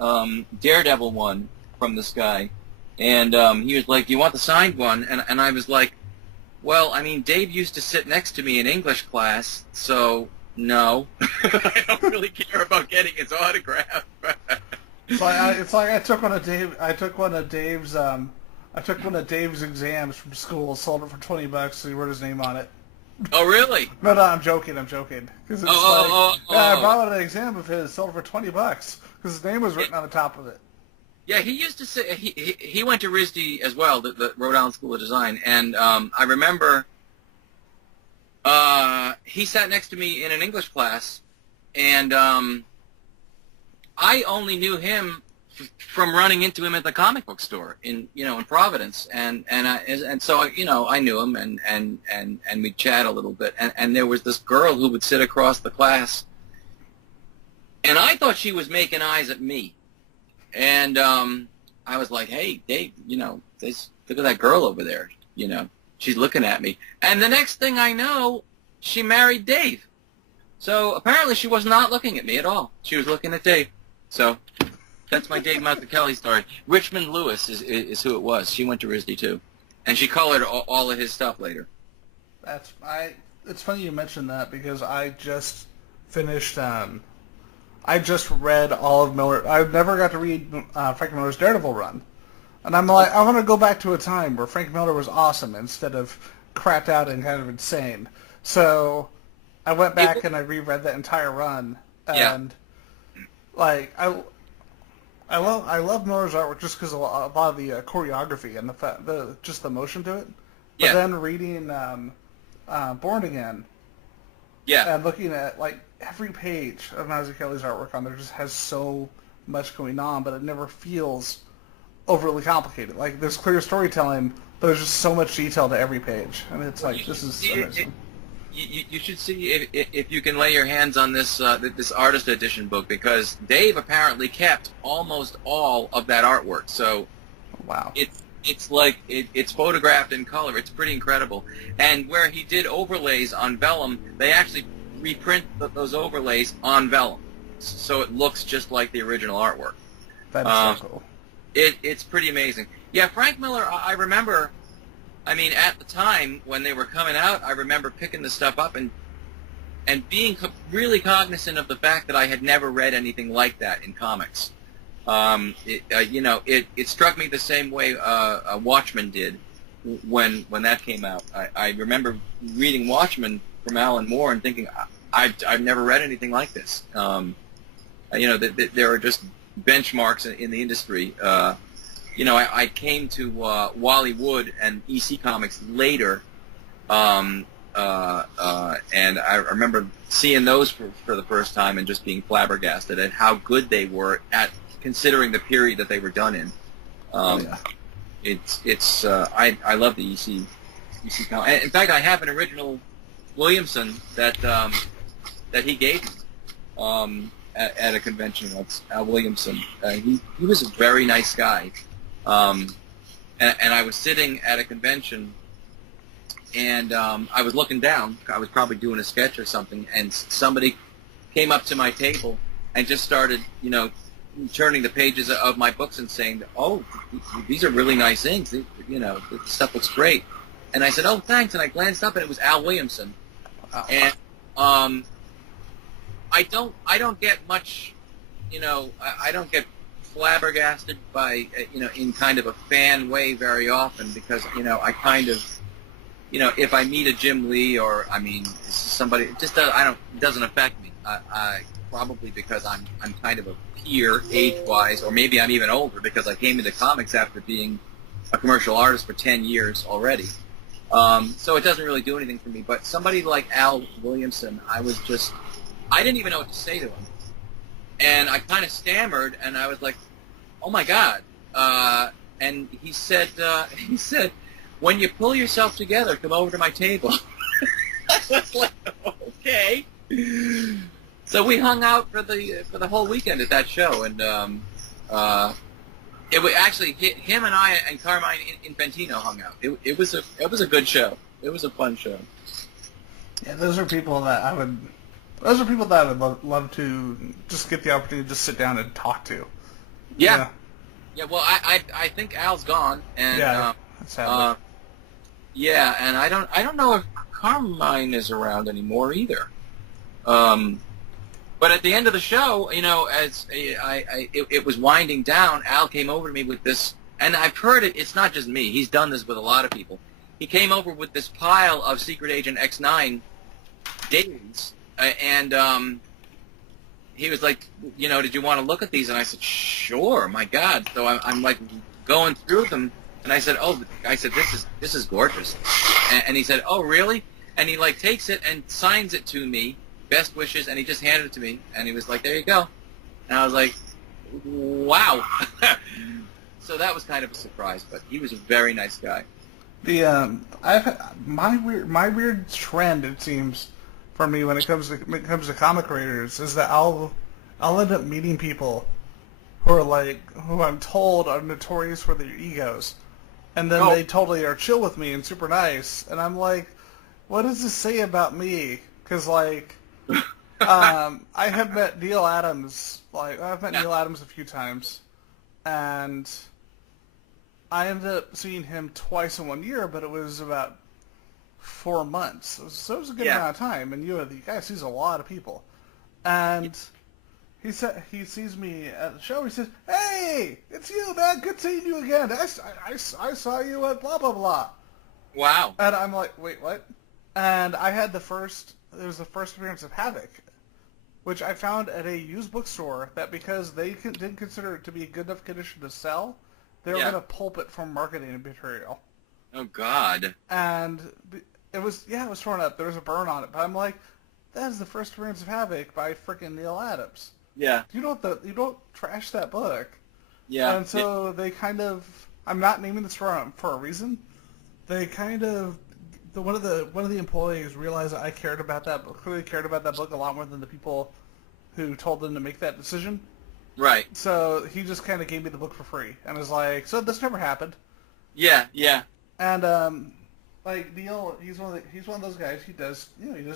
Daredevil one from this guy, and he was like, "You want the signed one?" And I was like, "Well, I mean, Dave used to sit next to me in English class, so no, I don't really care about getting his autograph." It's like I took one of Dave's exams from school, sold it for $20, so he wrote his name on it. Oh, really? No, I'm joking. Because I brought an exam of his, sold it for $20, because his name was written on the top of it. Yeah, he used to say he went to RISD as well, the Rhode Island School of Design, and I remember he sat next to me in an English class, and I only knew him from running into him at the comic book store in Providence, and so I knew him, and we'd chat a little bit, and there was this girl who would sit across the class, and I thought she was making eyes at me, and I was like, "Hey, Dave, look at that girl over there, she's looking at me," and the next thing I know, she married Dave. So apparently she was not looking at me at all. She was looking at Dave. So that's my Dave Mazzucchelli story. Richmond Lewis is who it was. She went to RISD too, and she colored all of his stuff later. It's funny you mentioned that because I just finished. I just read all of Miller. I never got to read Frank Miller's Daredevil run, And I'm like, I want to go back to a time where Frank Miller was awesome instead of crapped out and kind of insane. So I went back and I reread that entire run, and like I love Miller's artwork just because of a lot of the choreography and just the motion to it. But then reading Born Again, and looking at like every page of Mazzucchelli's artwork on there just has so much going on, but it never feels overly complicated. Like there's clear storytelling, but there's just so much detail to every page, and it's like this is amazing. You should see if you can lay your hands on this this artist edition book, because Dave apparently kept almost all of that artwork. So wow, it's like it's photographed in color. It's pretty incredible. And where he did overlays on vellum, they actually reprint those overlays on vellum, so it looks just like the original artwork. That is so cool. It's pretty amazing. Yeah, Frank Miller, I remember, I mean, at the time when they were coming out, I remember picking the stuff up and being really cognizant of the fact that I had never read anything like that in comics. It struck me the same way Watchmen did when that came out. I remember reading Watchmen from Alan Moore and thinking, I've never read anything like this. There are just benchmarks in the industry. I came to Wally Wood and EC Comics later, and I remember seeing those for the first time and just being flabbergasted at how good they were at considering the period that they were done in. I love the EC Comics. In fact, I have an original Williamson that he gave me at a convention once. Al Williamson. He was a very nice guy. And I was sitting at a convention, and I was looking down. I was probably doing a sketch or something, and somebody came up to my table and just started, turning the pages of my books and saying, "Oh, these are really nice inks. The stuff looks great." And I said, "Oh, thanks." And I glanced up, and it was Al Williamson. And I don't get much, I don't get flabbergasted by, in kind of a fan way very often, because, I kind of, if I meet a Jim Lee or, somebody, it doesn't affect me. I probably because I'm kind of a peer age-wise, or maybe I'm even older because I came into comics after being a commercial artist for 10 years already. So it doesn't really do anything for me. But somebody like Al Williamson, I didn't even know what to say to him. And I kind of stammered, and I was like, "Oh my God!" And he said, "When you pull yourself together, come over to my table." I was like, "Okay." So we hung out for the whole weekend at that show, and it was actually him and I and Carmine Infantino hung out. It was a good show. It was a fun show. Yeah, those are people that I would. Those are people that I would love to just get the opportunity to just sit down and talk to. Yeah. Well, I think Al's gone, and sadly. and I don't know if Carmine is around anymore either. But at the end of the show, as it was winding down, Al came over to me with this, and I've heard it. It's not just me. He's done this with a lot of people. He came over with this pile of Secret Agent X9 dailies. And he was like, "Did you want to look at these?" And I said, "Sure, my God." So I'm like going through them, and I said, "This is gorgeous." And he said, "Oh, really?" And he like takes it and signs it to me, best wishes, and he just handed it to me, and he was like, "There you go." And I was like, "Wow." So that was kind of a surprise, but he was a very nice guy. My weird trend, it seems, for me when it comes to comic creators is that I'll end up meeting people who I'm told are notorious for their egos, and then they totally are chill with me and super nice, and I'm like, what does this say about me? Because I have met Neil Adams. Neil Adams a few times, and I ended up seeing him twice in 1 year, but it was about 4 months. So it was a good amount of time, and the guy sees a lot of people. And he said he sees me at the show. He says, "Hey, it's you, man. Good seeing you again. I saw you at blah blah blah." Wow. And I'm like, "Wait, what?" And I had it was the first appearance of Havoc, which I found at a used bookstore. That because they didn't consider it to be good enough condition to sell, they were going to pulp it for marketing material. Oh God. And it was torn up. There was a burn on it, but I'm like, that is the first appearance of Havoc by frickin' Neil Adams. Yeah. You don't trash that book. Yeah. And so they kind of, I'm not naming this for a reason. They kind of, one of the employees realized that I cared about that book, clearly cared about that book a lot more than the people who told them to make that decision. Right. So he just kind of gave me the book for free and was like, so this never happened. Yeah. Yeah. And like Neil, he's one of those guys. He does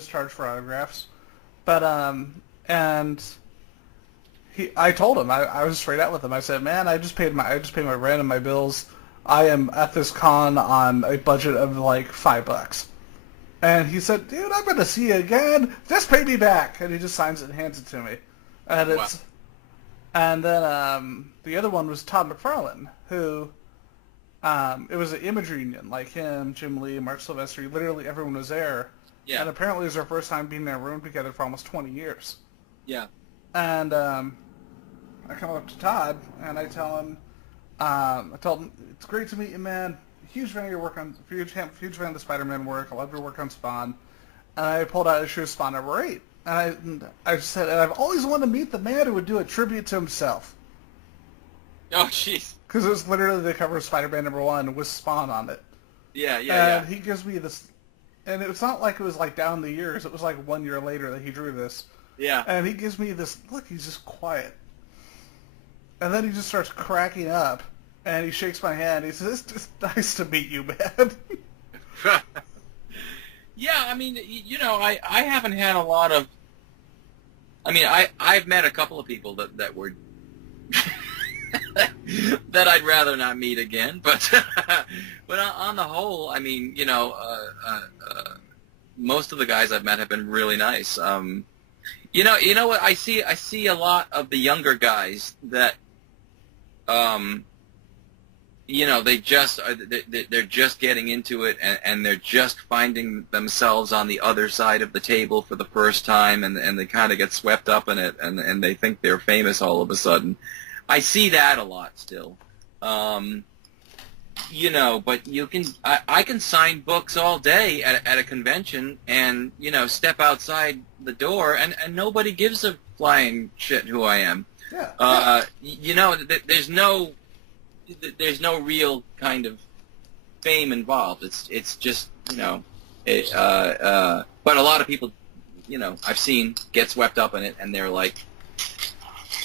charge for autographs, but I told him I was straight out with him. I said, man, I just paid my rent and my bills. I am at this con on a budget of like $5. And he said, dude, I'm going to see you again. Just pay me back. And he just signs it and hands it to me. And it's, and then the other one was Todd Mcfarlane, who, it was an image reunion, like him, Jim Lee, Mark Silvestri, literally everyone was there. Yeah. And apparently it was our first time being in a room together for almost 20 years. Yeah. And I come up to Todd and I tell him, it's great to meet you, man. Huge fan of your work huge fan of the Spider-Man work. I love your work on Spawn. And I pulled out a issue of Spawn number 8. And I said, and I've always wanted to meet the man who would do a tribute to himself. Oh, jeez. Because it was literally the cover of Spider-Man number 1 with Spawn on it. Yeah, yeah, and he gives me this, and it's not like it was like down the years. It was like 1 year later that he drew this. Yeah. And he gives me this look. He's just quiet, and then he just starts cracking up, and he shakes my hand. He says, "It's just nice to meet you, man." Yeah, I mean, I haven't had a lot of. I mean, I've met a couple of people that were that I'd rather not meet again, but on the whole, I mean, most of the guys I've met have been really nice. You know what I see a lot of the younger guys that, they're just getting into it and they're just finding themselves on the other side of the table for the first time, and they kind of get swept up in it and they think they're famous all of a sudden. I see that a lot still. But I can sign books all day at a convention and, step outside the door and nobody gives a flying shit who I am. Yeah. There's no real kind of fame involved. It's just, but a lot of people, I've seen get swept up in it and they're like,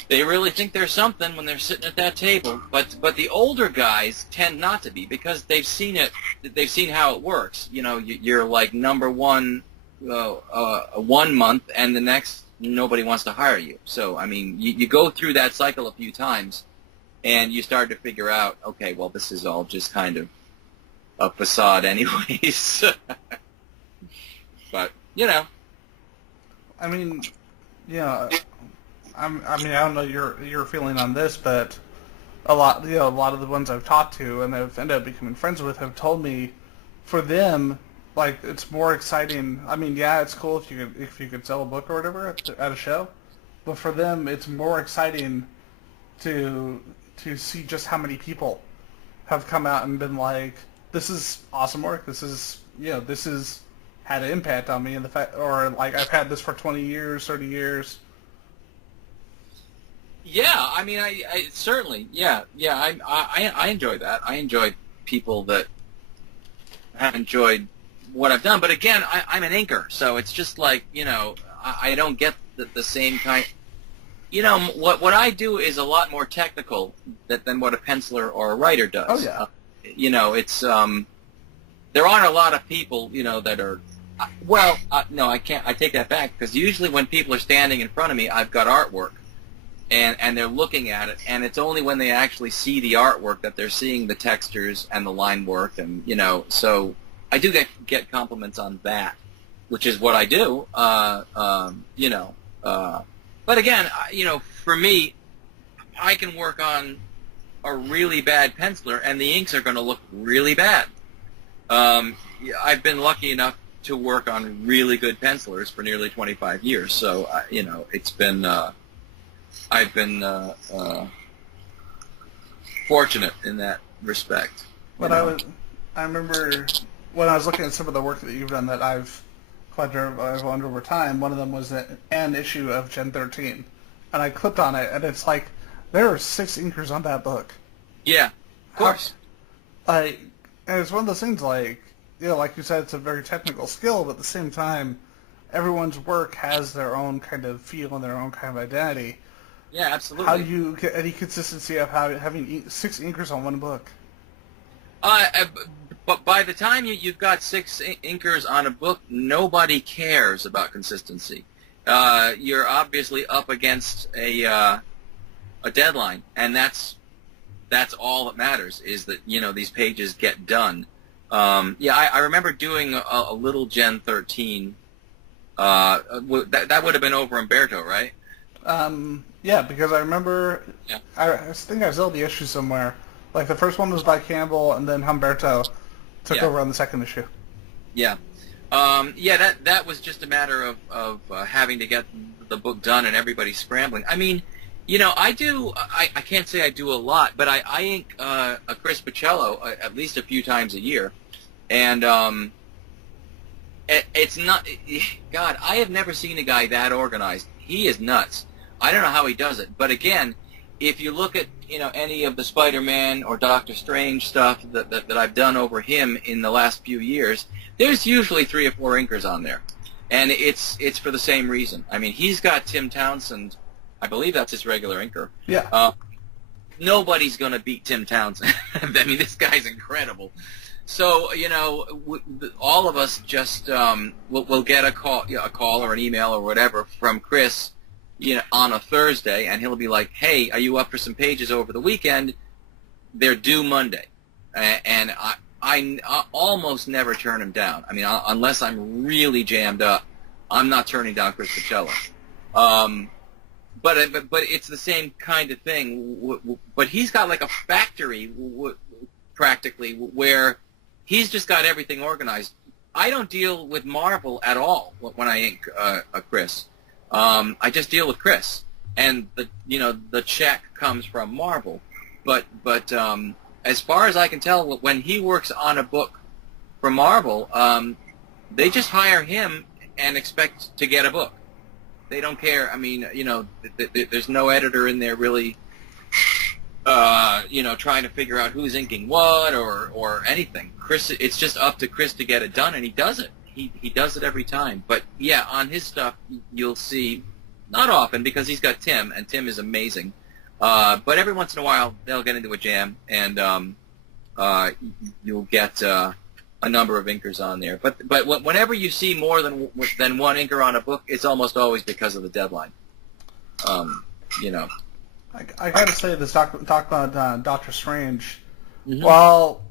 they really think they're something when they're sitting at that table, but the older guys tend not to be because they've seen it. They've seen how it works. You're like number one 1 month, and the next nobody wants to hire you. So I mean, you go through that cycle a few times, and you start to figure out, okay, well, this is all just kind of a facade, anyways. But I mean, I don't know your feeling on this, but a lot of the ones I've talked to and have ended up becoming friends with have told me, for them, like, it's more exciting. I mean, yeah, it's cool if you could sell a book or whatever at a show, but for them, it's more exciting to see just how many people have come out and been like, this is awesome work. This is had an impact on me, and the fact, or like, I've had this for 20 years, 30 years. Yeah, I mean, I certainly, yeah, I enjoy that. I enjoy people that have enjoyed what I've done. But again, I'm an inker, so it's just like, I don't get the same kind. What I do is a lot more technical than what a penciler or a writer does. Oh yeah. It's there aren't a lot of people, that are. No, I can't. I take that back, because usually when people are standing in front of me, I've got artwork. And they're looking at it, and it's only when they actually see the artwork that they're seeing the textures and the line work, and so I do get compliments on that, which is what I do, but But again, for me, I can work on a really bad penciler, and the inks are going to look really bad. I've been lucky enough to work on really good pencilers for nearly 25 years, so it's been I've been fortunate in that respect. But I remember when I was looking at some of the work that you've done that I've learned over time. One of them was an issue of Gen 13, and I clicked on it, and it's like there are 6 inkers on that book. Yeah, of course. And it's one of those things like like you said, it's a very technical skill, but at the same time, everyone's work has their own kind of feel and their own kind of identity. Yeah, absolutely. How do you get any consistency of having 6 inkers on one book? But by the time you've got 6 inkers on a book, nobody cares about consistency. You're obviously up against a deadline, and that's all that matters, is that these pages get done. I remember doing a little Gen 13. That would have been over Umberto, right? Yeah, because I remember. Yeah. I think I still have the issue somewhere. Like the first one was by Campbell, and then Humberto took over on the second issue. Yeah. That was just a matter of having to get the book done and everybody scrambling. I mean, I can't say I do a lot, but I ink a Chris Pacello at least a few times a year. And it's not... God, I have never seen a guy that organized. He is nuts. I don't know how he does it. But again, if you look at any of the Spider-Man or Doctor Strange stuff that I've done over him in the last few years, there's usually 3 or 4 inkers on there, and it's for the same reason. I mean, he's got Tim Townsend. I believe that's his regular inker. Yeah. Nobody's going to beat Tim Townsend. I mean, this guy's incredible. So all of us just will get a call or an email or whatever from Chris. On a Thursday, and he'll be like, "Hey, are you up for some pages over the weekend? They're due Monday," and I almost never turn him down. I mean, unless I'm really jammed up, I'm not turning down Chris Pacello. But it's the same kind of thing. But he's got like a factory, practically, where he's just got everything organized. I don't deal with Marvel at all when I ink a Chris. I just deal with Chris, and the check comes from Marvel. But as far as I can tell, when he works on a book for Marvel, they just hire him and expect to get a book. They don't care. I mean, there's no editor in there really, trying to figure out who's inking what or anything. Chris, it's just up to Chris to get it done, and he does it. He does it every time. But yeah, on his stuff you'll see, not often because he's got Tim, and Tim is amazing. But every once in a while they'll get into a jam, and you'll get a number of inkers on there. But whenever you see more than one inker on a book, it's almost always because of the deadline. I got to say this talk about Doctor Strange. Mm-hmm. Well,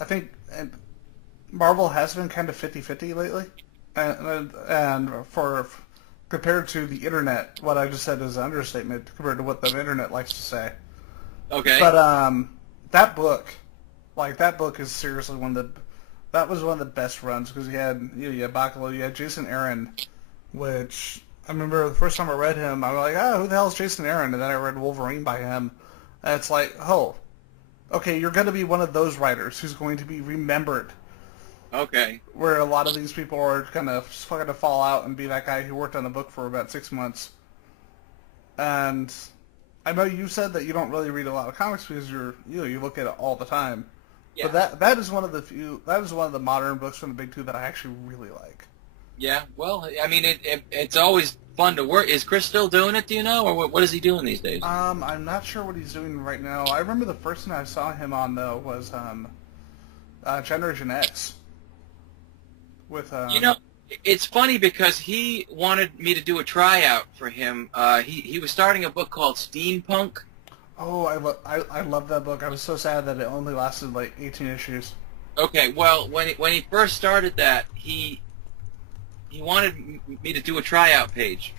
I think. Marvel has been kind of 50-50 lately, and for compared to the internet, what I just said is an understatement compared to what the internet likes to say. Okay. But that book is seriously that was one of the best runs, because you had Bacalo, you had Jason Aaron, which I remember the first time I read him, I was like, who the hell is Jason Aaron? And then I read Wolverine by him, and it's like, okay, you're going to be one of those writers who's going to be remembered. Okay. Where a lot of these people are going to fall out and be that guy who worked on the book for about 6 months. And I know you said that you don't really read a lot of comics because you look at it all the time. Yeah. But that is one of the modern books from the big two that I actually really like. Yeah. Well, I mean, it's always fun to work. Is Chris still doing it? Do you know, or what is he doing these days? I'm not sure what he's doing right now. I remember the first thing I saw him on though was Generation X. With it's funny because he wanted me to do a tryout for him. He was starting a book called Steampunk. Oh, I love that book. I was so sad that it only lasted like 18 issues. Okay, well, when he first started that, he wanted me to do a tryout page,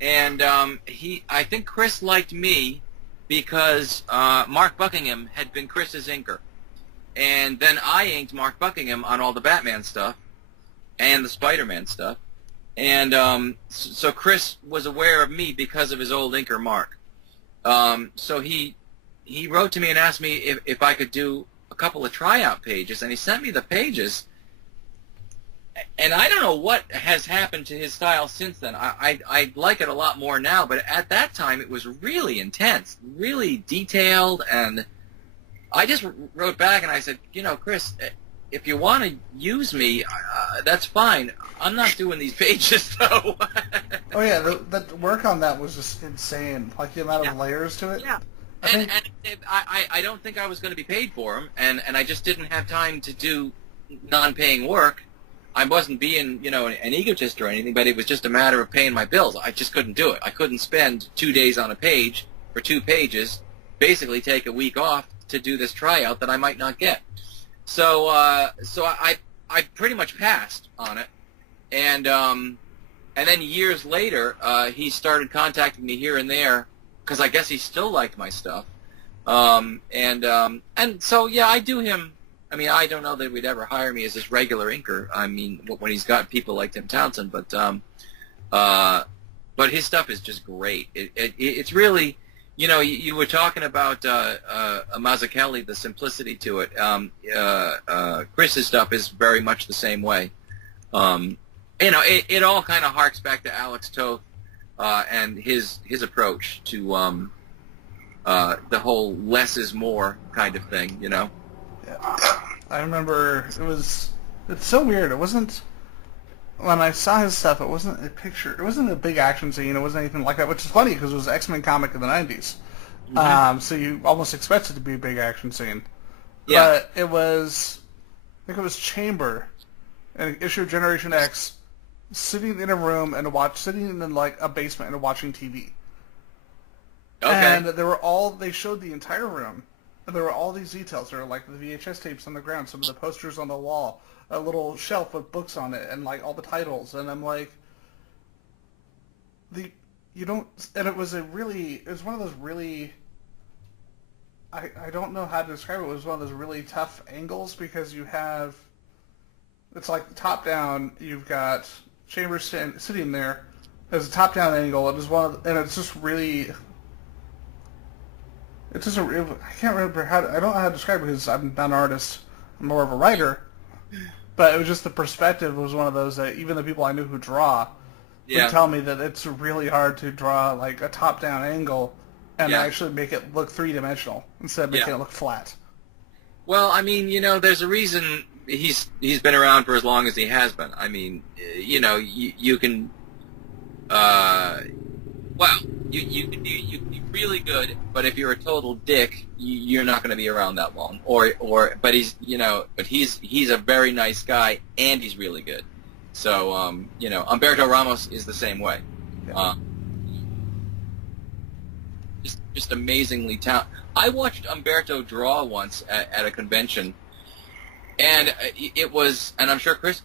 And I think Chris liked me because Mark Buckingham had been Chris's inker. And then I inked Mark Buckingham on all the Batman stuff and the Spider-Man stuff. And so Chris was aware of me because of his old inker, Mark. So he wrote to me and asked me if I could do a couple of tryout pages, and he sent me the pages. And I don't know what has happened to his style since then. I like it a lot more now, but at that time it was really intense, really detailed, and I just wrote back and I said, Chris, if you want to use me, that's fine. I'm not doing these pages, though. Oh, yeah, the work on that was just insane, like the amount of layers to it. Yeah. I don't think I was going to be paid for them, and I just didn't have time to do non-paying work. I wasn't being, an egotist or anything, but it was just a matter of paying my bills. I just couldn't do it. I couldn't spend 2 days on a page for 2 pages, basically take a week off to do this tryout that I might not get. So I pretty much passed on it, and then years later, he started contacting me here and there because I guess he still liked my stuff, and so yeah, I do him. I mean, I don't know that he'd ever hire me as his regular inker. I mean, when he's got people like Tim Townsend, but his stuff is just great. It's really, you were talking about Mazzucchelli, the simplicity to it. Chris's stuff is very much the same way. It all kind of harks back to Alex Toth and his approach to the whole less is more kind of thing, Yeah. I remember it's so weird. It wasn't, when I saw his stuff, it wasn't a picture, it wasn't a big action scene, it wasn't anything like that, which is funny because it was an X-Men comic in the 90s. Mm-hmm. So you almost expect it to be a big action scene. Yeah. But it was, I think it was Chamber, an issue of Generation X, sitting in a room and sitting in like a basement and watching TV. Okay. And they showed the entire room. There were all these details. There were like the VHS tapes on the ground, some of the posters on the wall, a little shelf with books on it, and like all the titles. And I'm like, and it was one of those really, I don't know how to describe it. It was one of those really tough angles because it's like top down. You've got Chambers sitting there as a top down angle. And it's just really. It's just I can't remember I don't know how to describe it because I'm not an artist. I'm more of a writer. But it was just the perspective was one of those that even the people I knew who draw would tell me that it's really hard to draw like a top-down angle and actually make it look three-dimensional instead of making it look flat. Well, I mean, there's a reason he's been around for as long as he has been. I mean, you can... You can be really good, but if you're a total dick, you're not going to be around that long. But he's a very nice guy, and he's really good. So, Humberto Ramos is the same way. Just amazingly talented. I watched Humberto draw once at a convention, and it was, and I'm sure Chris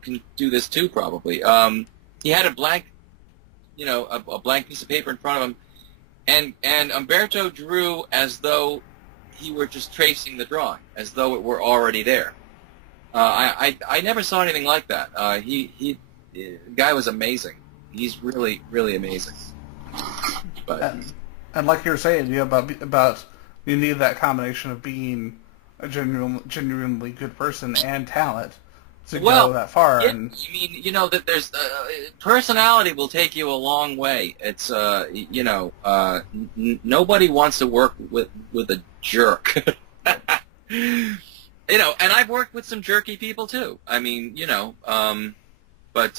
can do this too, probably. He had a blank piece of paper in front of him, and Humberto drew as though he were just tracing the drawing, as though it were already there. I never saw anything like that. The guy was amazing. He's really, really amazing. But and like you were saying, about you need that combination of being a genuinely good person and talent to go that far. Yeah, and I mean, that there's personality will take you a long way. It's nobody wants to work with a jerk. And I've worked with some jerky people too. I mean, but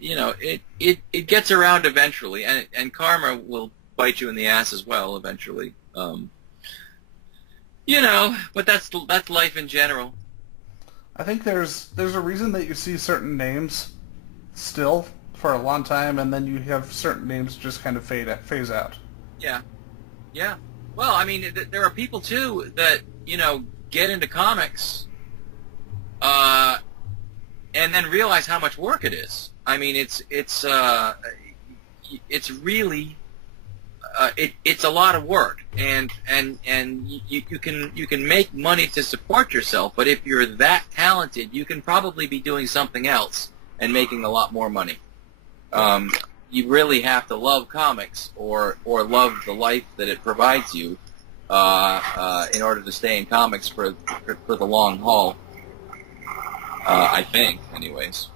it gets around eventually, and karma will bite you in the ass as well eventually. But that's life in general. I think there's a reason that you see certain names still for a long time, and then you have certain names just kind of phase out. Yeah. Well, I mean, there are people too that get into comics, and then realize how much work it is. I mean, it's it's really it's a lot of work, and you can make money to support yourself, but if you're that talented, you can probably be doing something else and making a lot more money. You really have to love comics or love the life that it provides you in order to stay in comics for the long haul. I think, anyways.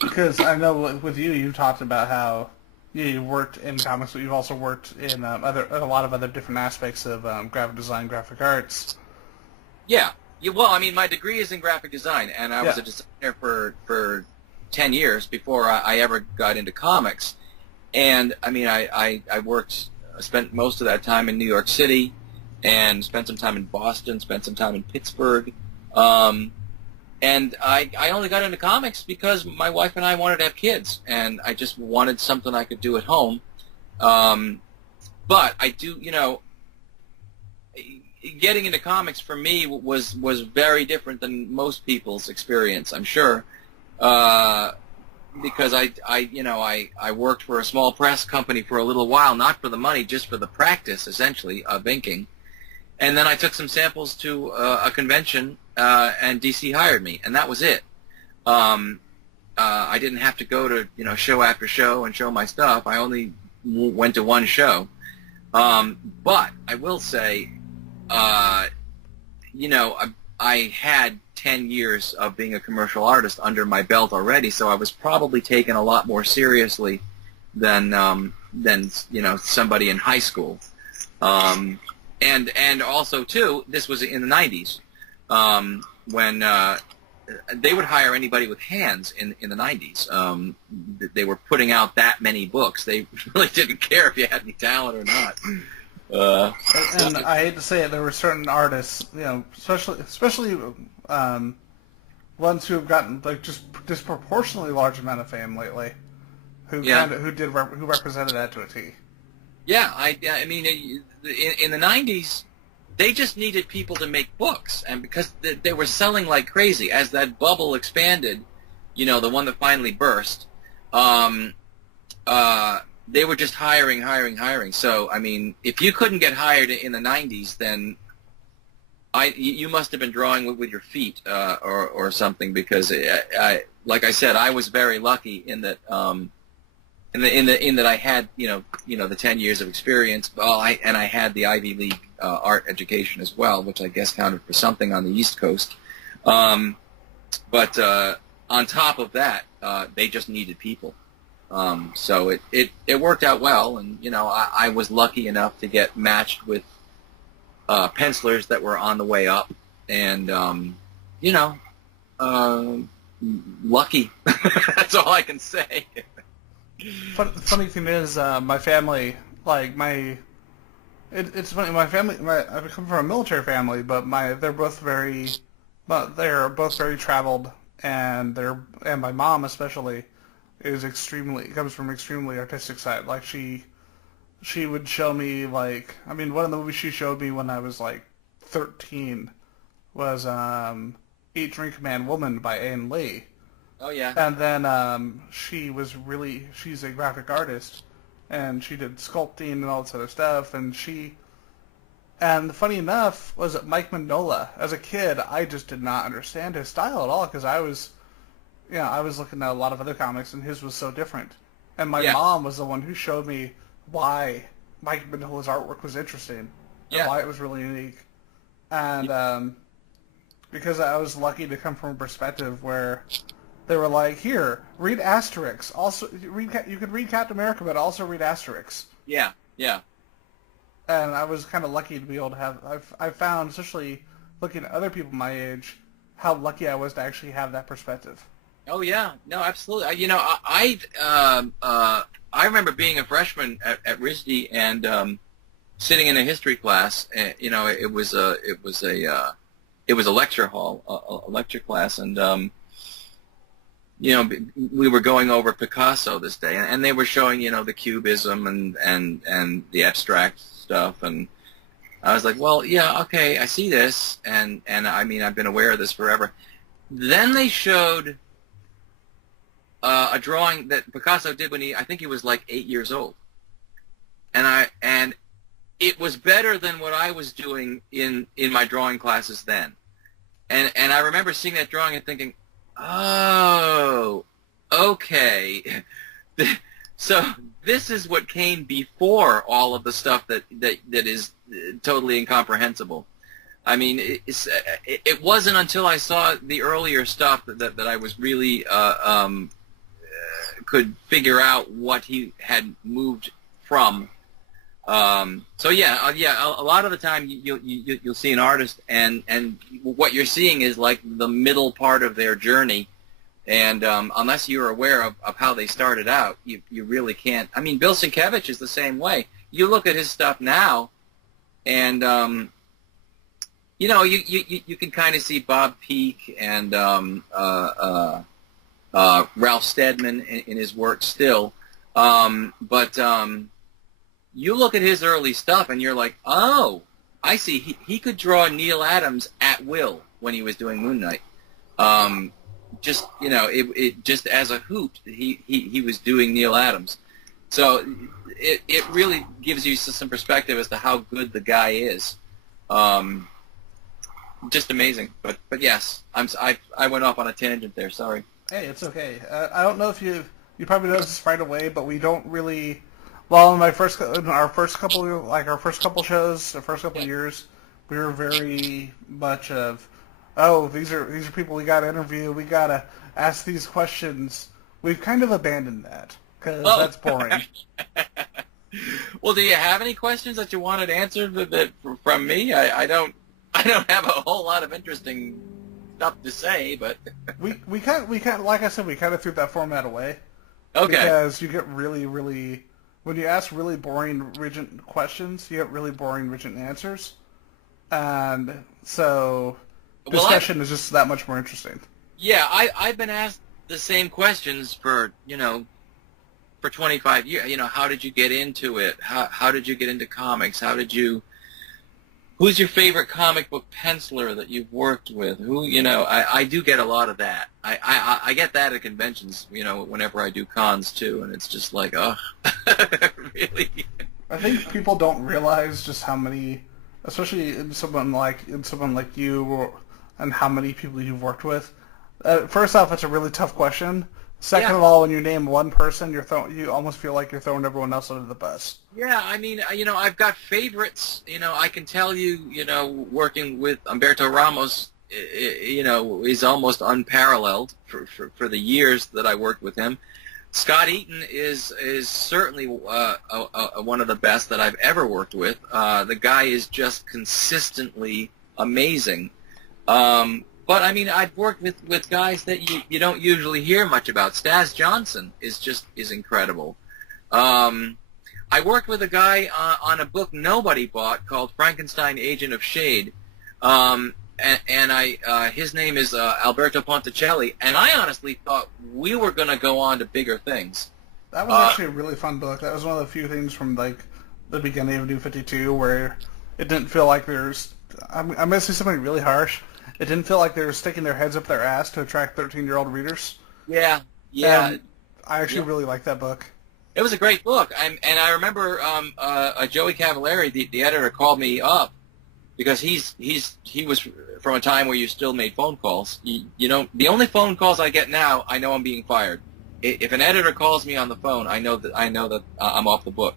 Because I know with you talked about how you worked in comics, but you've also worked in a lot of other different aspects of graphic design, graphic arts. Yeah. Well, I mean, my degree is in graphic design, and I was a designer for 10 years before I ever got into comics. And, I mean, I spent most of that time in New York City, and spent some time in Boston, spent some time in Pittsburgh. And I only got into comics because my wife and I wanted to have kids, and I just wanted something I could do at home. But I do, getting into comics for me was very different than most people's experience, I'm sure, because I worked for a small press company for a little while, not for the money, just for the practice, essentially, of inking. And then I took some samples to a convention, and DC hired me, and that was it. I didn't have to go to show after show and show my stuff. I only went to one show. But I will say, I had 10 years of being a commercial artist under my belt already, so I was probably taken a lot more seriously than somebody in high school. And also, too, this was in the 90s, when they would hire anybody with hands in the 90s. They were putting out that many books. They really didn't care if you had any talent or not. And I hate to say it, there were certain artists, especially ones who have gotten just disproportionately large amount of fame lately, who represented that to a T. Yeah, I mean, in the 90s, they just needed people to make books, and because they were selling like crazy, as that bubble expanded, the one that finally burst, they were just hiring. So, I mean, if you couldn't get hired in the 90s, then you must have been drawing with your feet or something, because like I said, I was very lucky in that. In that I had the 10 years of experience, I had the Ivy League art education as well, which I guess counted for something on the East Coast. But on top of that, they just needed people. So it worked out well, and I was lucky enough to get matched with pencilers that were on the way up, and lucky. That's all I can say. Funny thing is, my family, it's funny. My family, I come from a military family, but they're both very traveled, and my mom especially comes from extremely artistic side. Like she would show me one of the movies she showed me when I was 13 was Eat, Drink, Man, Woman by Ann Lee. Oh, yeah. And then she's a graphic artist, and she did sculpting and all this other stuff, and funny enough, was it Mike Mignola. As a kid, I just did not understand his style at all, because I was looking at a lot of other comics, and his was so different. And my mom was the one who showed me why Mike Mignola's artwork was interesting, and why it was really unique. And because I was lucky to come from a perspective where they were like, here, read Asterix. Also, you could read Captain America, but also read Asterix. Yeah, yeah. And I was kind of lucky to be able to have. I found, especially looking at other people my age, how lucky I was to actually have that perspective. Oh yeah, no, absolutely. I remember being a freshman at RISD and sitting in a history class. And, it was a lecture hall, a lecture class, and we were going over Picasso this day, and they were showing, the cubism and the abstract stuff, and I was like, well, yeah, okay, I see this, and I mean, I've been aware of this forever. Then they showed, I mean, I don't know if you remember, but they showed, the Cubist, and they showed, the Abstract, and I was like, well, yeah, okay, I see this, and I mean, I've been aware of this forever. Then they showed, the Cubist, and they showed, the Abstract, and I mean, I've been aware of this forever. Then they showed a drawing that Picasso did when I think he was like 8 years old, and it was better than what I was doing in my drawing classes then, and I remember seeing that drawing and thinking, oh, okay, so this is what came before all of the stuff that is totally incomprehensible. I mean, it wasn't until I saw the earlier stuff that I was really could figure out what he had moved from. So yeah, a lot of the time you'll see an artist, and what you're seeing is like the middle part of their journey, and unless you're aware of how they started out, you really can't. I mean, Bill Sienkiewicz is the same way. You look at his stuff now, and you know, you can kind of see Bob Peak and Ralph Steadman in his work still, but you look at his early stuff and you're like, oh, I see. He could draw Neil Adams at will when he was doing Moon Knight. Just, you know, it just as a hoot, he was doing Neil Adams. So it really gives you some perspective as to how good the guy is. Just amazing. But yes, I went off on a tangent there. Sorry. Hey, it's okay. I don't know if you probably noticed this right away, but we don't really. Well, in our first couple shows, the first couple years, we were very much of, oh, these are people we got to interview, we got to ask these questions. We've kind of abandoned that because that's boring. Well, do you have any questions that you wanted answered from me? I don't have a whole lot of interesting stuff to say, but we kind of like I said, we kind of threw that format away. Okay. Because you get really when you ask really boring, rigid questions, you get really boring, rigid answers, and so discussion is just that much more interesting. Yeah, I've been asked the same questions for 25 years. You know, how did you get into it? How did you get into comics? Who's your favorite comic book penciler that you've worked with? Who, you know, I do get a lot of that. I get that at conventions, you know, whenever I do cons too, and it's just like, oh, really? I think people don't realize just how many, especially in someone like you, and how many people you've worked with. First off, it's a really tough question. Second of all, when you name one person, you almost feel like you're throwing everyone else under the bus. Yeah, I mean, you know, I've got favorites. You know, I can tell you, you know, working with Humberto Ramos, you know, is almost unparalleled for the years that I worked with him. Scott Eaton is certainly one of the best that I've ever worked with. The guy is just consistently amazing. But, I mean, I've worked with guys that you don't usually hear much about. Stas Johnson is incredible. I worked with a guy on a book nobody bought called Frankenstein, Agent of Shade. His name is Alberto Ponticelli, and I honestly thought we were going to go on to bigger things. That was actually a really fun book. That was one of the few things from, like, the beginning of New 52 where it didn't feel like there's... I'm going to say something really harsh. It didn't feel like they were sticking their heads up their ass to attract 13-year-old readers. Yeah. I actually really liked that book. It was a great book, and I remember Joey Cavallari, the editor, called me up because he was from a time where you still made phone calls. You know, the only phone calls I get now, I know I'm being fired. If an editor calls me on the phone, I know that I'm off the book.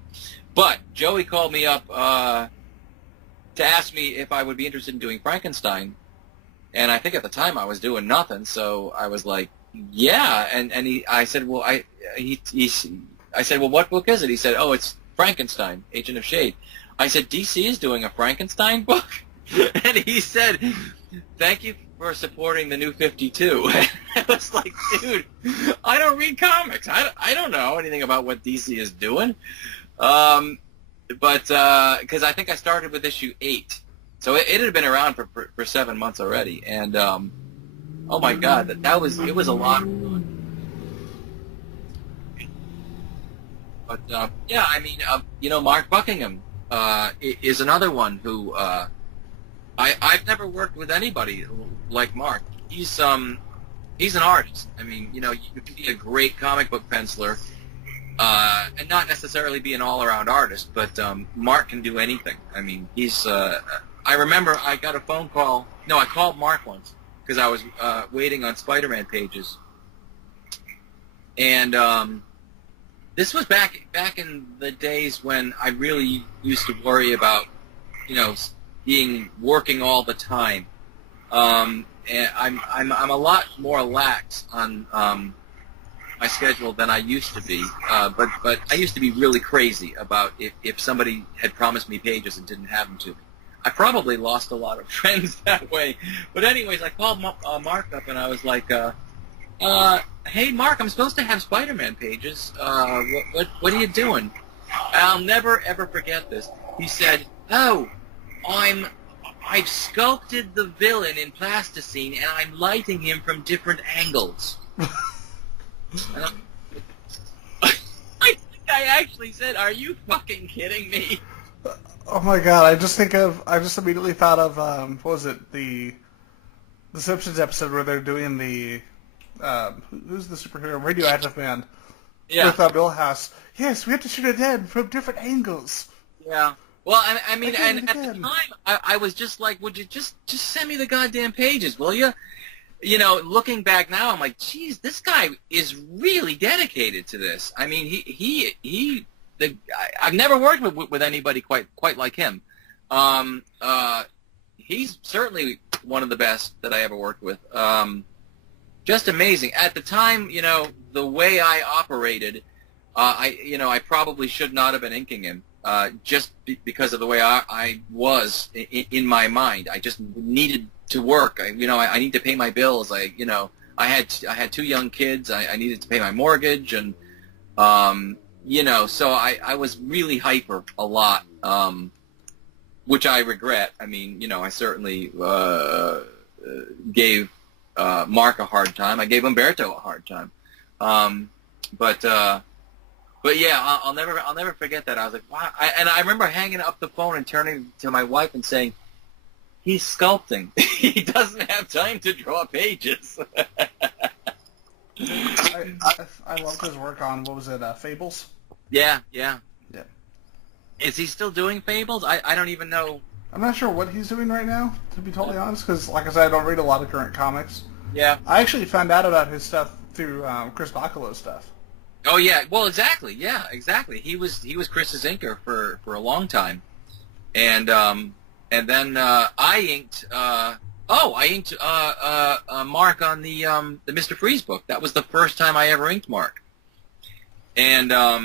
But Joey called me up to ask me if I would be interested in doing Frankenstein. And I think at the time I was doing nothing, so I was like, yeah. And I said, well, I said, well, what book is it? He said, oh, it's Frankenstein, Agent of Shade. I said, DC is doing a Frankenstein book? And he said, thank you for supporting the New 52. I was like, dude, I don't read comics. I don't know anything about what DC is doing. But because I think I started with issue 8. So it had been around for 7 months already, and oh my God, it was a lot of fun. But yeah, I mean, you know, Mark Buckingham is another one who I've never worked with anybody like Mark. He's he's an artist. I mean, you can be a great comic book penciler, and not necessarily be an all-around artist, but Mark can do anything. I mean, he's. I remember I got a phone call. No, I called Mark once because I was waiting on Spider-Man pages, and this was back in the days when I really used to worry about, working all the time. And I'm a lot more lax on my schedule than I used to be. But I used to be really crazy about if somebody had promised me pages and didn't have them to me. I probably lost a lot of friends that way. But anyways, I called Mark up and I was like, hey Mark, I'm supposed to have Spider-Man pages. What are you doing? I'll never ever forget this. He said, "Oh, I've sculpted the villain in plasticine and I'm lighting him from different angles." And I actually said, "Are you fucking kidding me?" Oh my god! I just immediately thought of what was it, the Simpsons episode where they're doing the who's the superhero, Radioactive Man, with Millhouse. Yes, we have to shoot it in from different angles. Yeah. Well, I mean, and at the time, I was just like, would you just send me the goddamn pages, will you? Looking back now, I'm like, geez, this guy is really dedicated to this. I mean, I've never worked with anybody quite like him. He's certainly one of the best that I ever worked with. Just amazing. At the time, the way I operated, I probably should not have been inking him. Just because of the way I was in my mind. I just needed to work. I need to pay my bills. I had 2 young kids. I needed to pay my mortgage, and so I was really hyper a lot, which I regret. I mean, I certainly gave Mark a hard time. I gave Umberto a hard time, But yeah, I'll never forget that. I was like, wow. And I remember hanging up the phone and turning to my wife and saying, "He's sculpting. He doesn't have time to draw pages." I loved his work on, what was it, Fables? Yeah. Yeah. Is he still doing Fables? I don't even know. I'm not sure what he's doing right now, to be totally honest, because, like I said, I don't read a lot of current comics. Yeah. I actually found out about his stuff through Chris Bacalo's stuff. Oh yeah, well exactly, yeah, exactly. He was Chris's inker for a long time, and then I inked Mark on the Mr. Freeze book. That was the first time I ever inked Mark, and I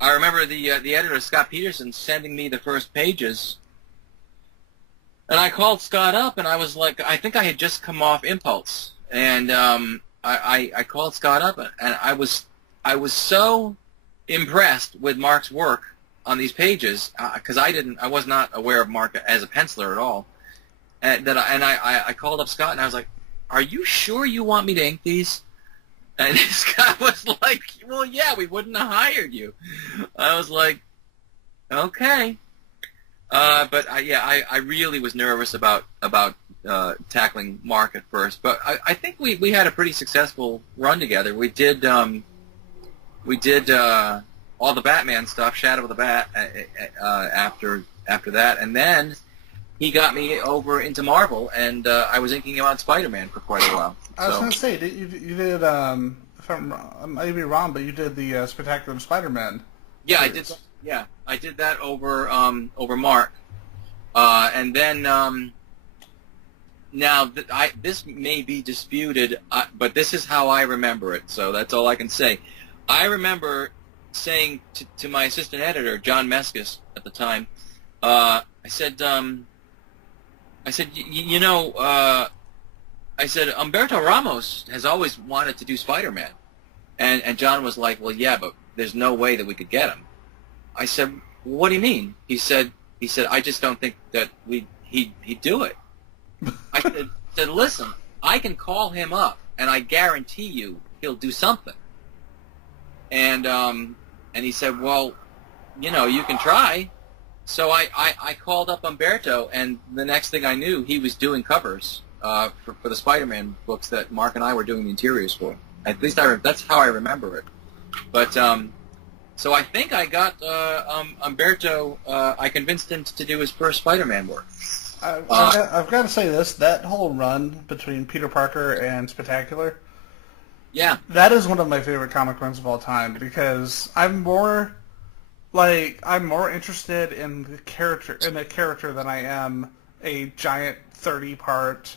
remember the editor Scott Peterson sending me the first pages, and I called Scott up and I was like, I think I had just come off Impulse, and I called Scott up, and I was so impressed with Mark's work on these pages, because I was not aware of Mark as a penciler at all, and I called up Scott and I was like, "Are you sure you want me to ink these?" And Scott was like, "Well, yeah, we wouldn't have hired you." I was like, "Okay," but I really was nervous about tackling Mark at first, but I think we had a pretty successful run together. We did all the Batman stuff, Shadow of the Bat, after that, and then he got me over into Marvel, and I was inking him on Spider-Man for quite a while. I was going to say, you did, if I might be wrong, but you did the Spectacular Spider-Man. Yeah, series. I did. Yeah, I did that over Mark, and then. Now, this may be disputed, but this is how I remember it, so that's all I can say. I remember saying to my assistant editor, John Meskis, at the time, I said, Umberto Ramos has always wanted to do Spider-Man. And John was like, "Well, yeah, but there's no way that we could get him." I said, "What do you mean?" He said, "I just don't think that he'd do it." I said, "Listen, I can call him up, and I guarantee you he'll do something." And he said, "Well, you can try." So I called up Umberto, and the next thing I knew, he was doing covers for the Spider-Man books that Mark and I were doing the interiors for. At least that's how I remember it. But so I think I got Umberto. I convinced him to do his first Spider-Man work. I've got to say this: that whole run between Peter Parker and Spectacular, yeah, that is one of my favorite comic runs of all time because I'm more interested in the character than I am a giant 30-part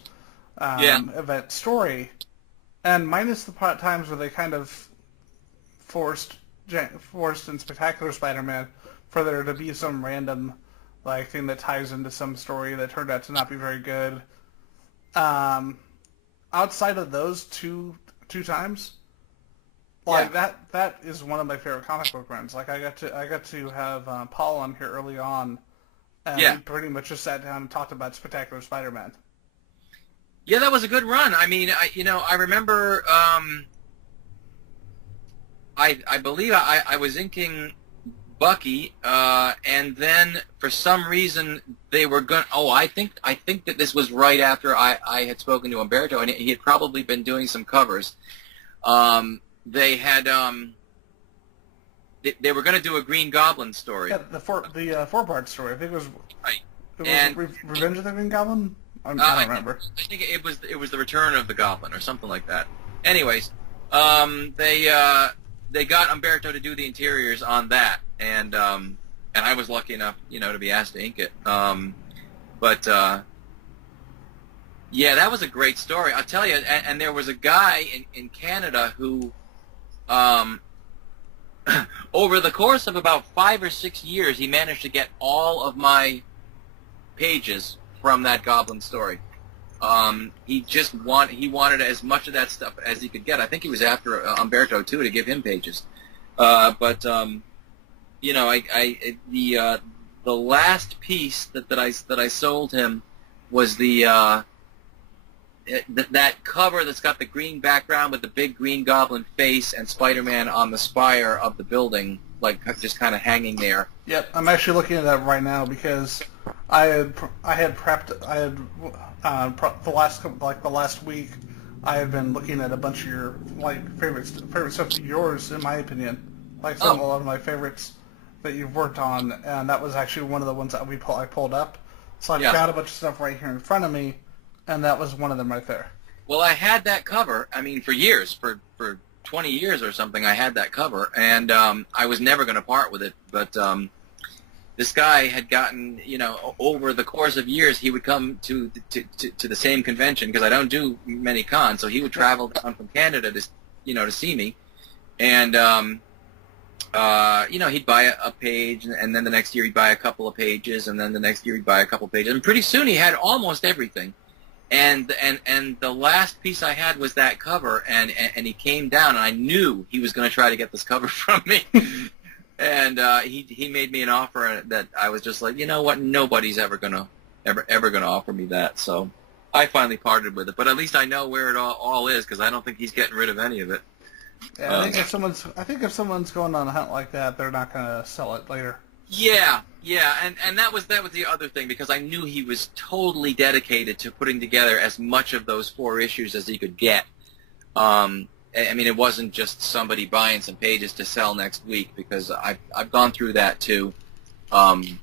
event story, and minus the times where they kind of forced in Spectacular Spider-Man for there to be some random thing that ties into some story that turned out to not be very good. Outside of those two times, that is one of my favorite comic book runs. Like I got to have Paul on here early on, and we pretty much just sat down and talked about Spectacular Spider-Man. Yeah, that was a good run. I mean, I remember. I believe I was inking Bucky, and then for some reason they were going. Oh, I think that this was right after I had spoken to Umberto, and he had probably been doing some covers. They had they were going to do a Green Goblin story. Yeah, the four-part story. I think it was right. It was Revenge of the Green Goblin. I don't remember. I think it was the Return of the Goblin or something like that. Anyways, they got Umberto to do the interiors on that, and I was lucky enough, to be asked to ink it. But yeah, that was a great story. I'll tell you. And there was a guy in Canada who, over the course of about 5 or 6 years, he managed to get all of my pages from that Goblin story. He wanted as much of that stuff as he could get. I think he was after Umberto too to give him pages. But the last piece that I sold him was that cover that's got the green background with the big Green Goblin face and Spider-Man on the spire of the building, just kind of hanging there. Yep, I'm actually looking at that right now because I had the last week I had been looking at a bunch of your favorite stuff of yours, in my opinion, a lot of my favorites that you've worked on, and that was actually one of the ones that I pulled up. So I've got a bunch of stuff right here in front of me, and that was one of them right there. Well, I had that cover. I mean, for years, for 20 years or something, I had that cover, and I was never going to part with it. But this guy had gotten, over the course of years, he would come to the same convention because I don't do many cons, so he would travel down from Canada to see me, and he'd buy a page, and then the next year he'd buy a couple of pages, and then the next year he'd buy a couple of pages, and pretty soon he had almost everything. And the last piece I had was that cover, and he came down, and I knew he was going to try to get this cover from me. And he made me an offer that I was just like, you know what, nobody's ever gonna offer me that. So I finally parted with it. But at least I know where it all is, because I don't think he's getting rid of any of it. Yeah, I think if someone's going on a hunt like that, they're not gonna sell it later. Yeah, and that was the other thing, because I knew he was totally dedicated to putting together as much of those 4 issues as he could get. I mean, it wasn't just somebody buying some pages to sell next week, because I've gone through that too, and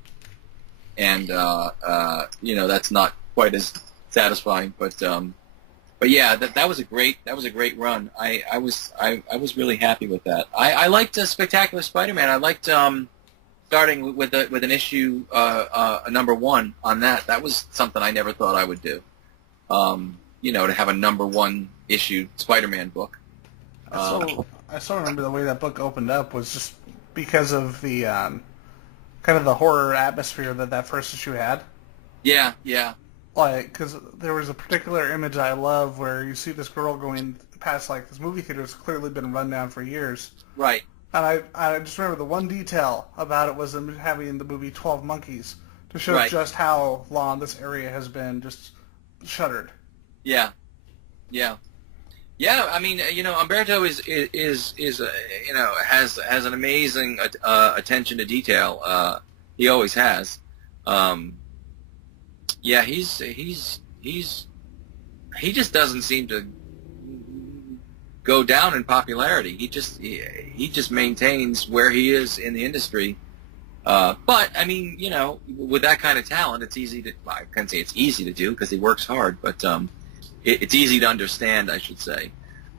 that's not quite as satisfying. But yeah, that was a great run. I was really happy with that. I liked Spectacular Spider-Man. I liked starting with an issue number 1 on that. That was something I never thought I would do. To have a number 1 issue Spider-Man book. I still remember the way that book opened up was just because of the kind of the horror atmosphere that first issue had. Yeah. Because there was a particular image I love where you see this girl going past this movie theater that's clearly been run down for years. Right. And I just remember the one detail about it was them having the movie 12 Monkeys to show just how long this area has been just shuttered. Yeah. I mean, Umberto is has an amazing attention to detail. He always has. He's he just doesn't seem to go down in popularity. He just maintains where he is in the industry. But I mean, you know, with that kind of talent, it's easy to. Well, I can't say it's easy to do because he works hard, but it's easy to understand, I should say,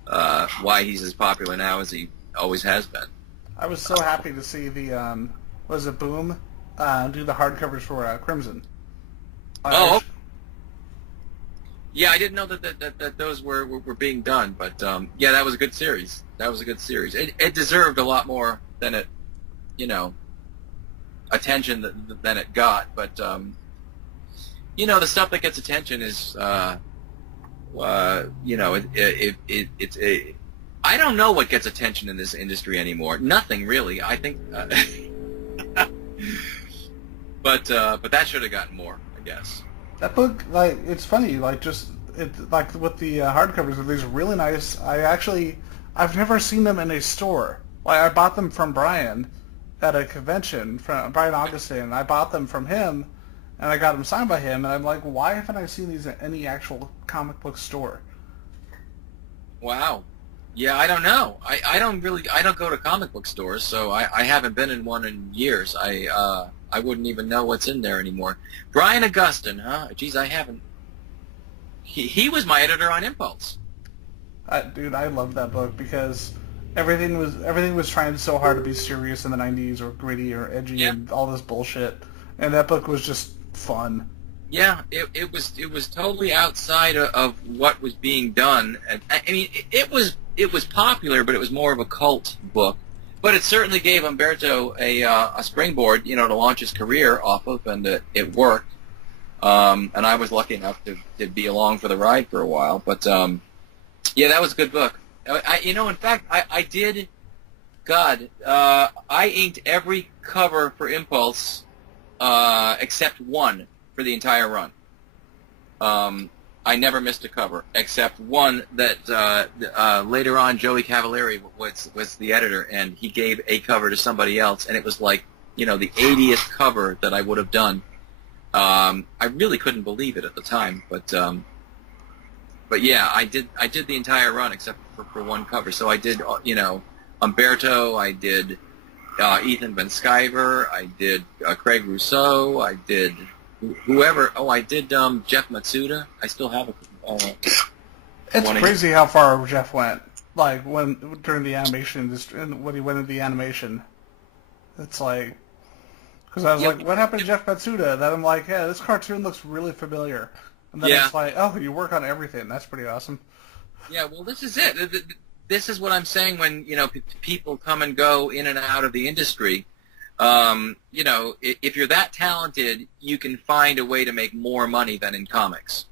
why he's as popular now as he always has been. I was so happy to see the was it Boom do the hardcovers for Crimson. Oh. Yeah, I didn't know that those were being done, but yeah, that was a good series. That was a good series. It deserved a lot more than it, you know, attention than it got. But you know, the stuff that gets attention is, you know, it's I don't know what gets attention in this industry anymore. Nothing really. I think, but that should have gotten more, I guess. That book, like, it's funny, like, just, like, with the hardcovers, these really nice. I've never seen them in a store. Like, I bought them from Brian at a convention, from Brian Augustine. I bought them from him, and I got them signed by him, and I'm like, why haven't I seen these at any actual comic book store? Wow. Yeah, I don't know. I don't go to comic book stores, so I haven't been in one in years. I wouldn't even know what's in there anymore. Brian Augustine, huh? Geez, I haven't. He was my editor on Impulse. Dude, I love that book because everything was trying so hard to be serious in the 90s or gritty or edgy and all this bullshit, and that book was just fun. Yeah, it was totally outside of what was being done. And I mean, it was popular, but it was more of a cult book. But it certainly gave Umberto a springboard, you know, to launch his career off of, and it worked. And I was lucky enough to be along for the ride for a while. But yeah, that was a good book. You know, in fact, I did. God, I inked every cover for Impulse except one for the entire run. I never missed a cover, except one that later on Joey Cavalieri was the editor, and he gave a cover to somebody else, and it was like, you know, the 80th cover that I would have done. I really couldn't believe it at the time, but yeah, I did the entire run except for one cover. So I did, you know, Umberto, I did Ethan Van Sciver, I did Craig Rousseau, I did whoever. Oh, I did Jeff Matsuda. I still have a. It's crazy how far Jeff went. Like during the animation, when he went into the animation, it's like, because I was like, what happened to Jeff Matsuda? Then I'm like, yeah, this cartoon looks really familiar. And then it's like, oh, you work on everything. That's pretty awesome. Yeah, well, this is it. This is what I'm saying when, you know, people come and go in and out of the industry. You know, if you're that talented, you can find a way to make more money than in comics.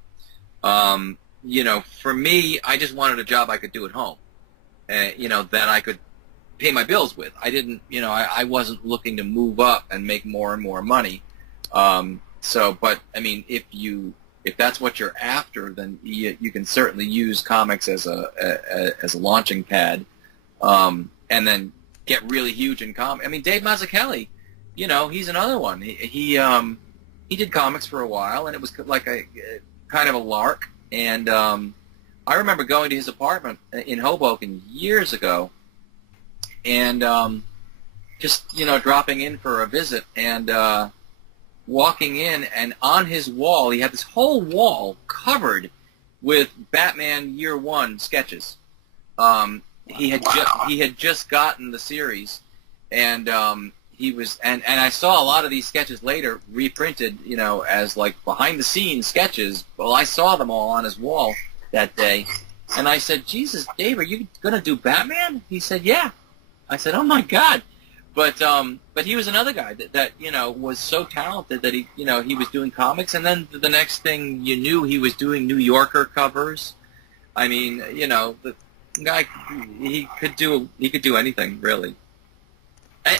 You know, for me, I just wanted a job I could do at home, you know, that I could pay my bills with. I didn't, you know, I wasn't looking to move up and make more and more money. But I mean, if that's what you're after, then you can certainly use comics as a launching pad, and then get really huge in comics. I mean, Dave Mazzucchelli, you know, he's another one. He did comics for a while, and it was like a kind of a lark. And I remember going to his apartment in Hoboken years ago, and just, you know, dropping in for a visit, and walking in, and on his wall, he had this whole wall covered with Batman Year One sketches. He had just gotten the series, and he was, and I saw a lot of these sketches later reprinted, you know, as like behind the scenes sketches. Well, I saw them all on his wall that day, and I said, "Jesus, Dave, are you gonna do Batman?" He said, "Yeah." I said, "Oh my God." But he was another guy that you know, was so talented that he, you know, he was doing comics, and then the next thing you knew, he was doing New Yorker covers. I mean, you know, the guy, he could do anything really,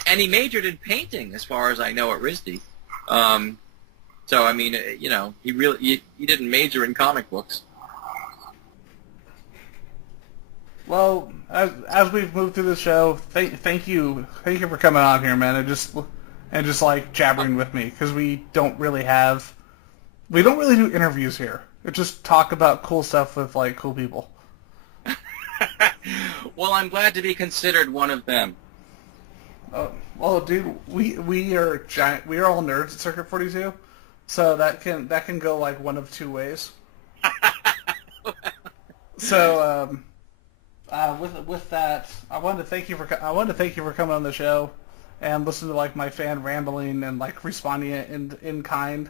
and he majored in painting, as far as I know, at RISD. So I mean, you know, he didn't major in comic books. Well, as we've moved through the show, thank you for coming on here, man, and just like jabbering with me, because we don't really do interviews here. Or just talk about cool stuff with like cool people. Well, I'm glad to be considered one of them. Well, dude, we are giant. We are all nerds at Circuit 42, so that can go like one of two ways. So, with that, I wanted to thank you for coming on the show, and listening to like my fan rambling and like responding in kind.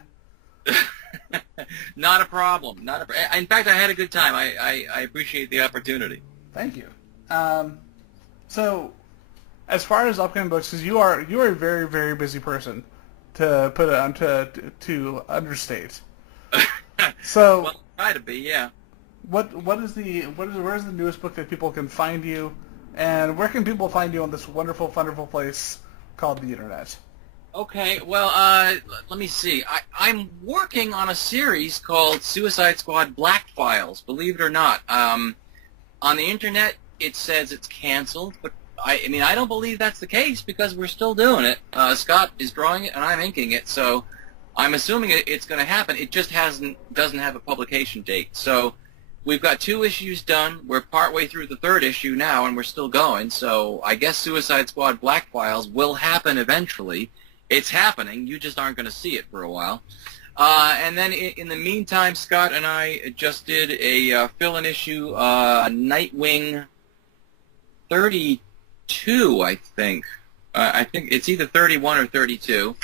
Not a problem. In fact, I had a good time. I appreciate the opportunity. Thank you. So, as far as upcoming books, because you are a very, very busy person, to put it to understate. So, well, try to be, yeah. Where's the newest book that people can find you, and where can people find you on this wonderful, wonderful place called the Internet? Okay, well, let me see. I'm working on a series called Suicide Squad Black Files, believe it or not. On the Internet, it says it's canceled, but I don't believe that's the case because we're still doing it. Scott is drawing it, and I'm inking it, so I'm assuming it's going to happen. It just doesn't have a publication date. So we've got 2 issues done. We're partway through the 3rd issue now, and we're still going. So I guess Suicide Squad Black Files will happen eventually. It's happening. You just aren't going to see it for a while. And then in the meantime, Scott and I just did a fill-in issue, Nightwing 32, I think. I think it's either 31 or 32.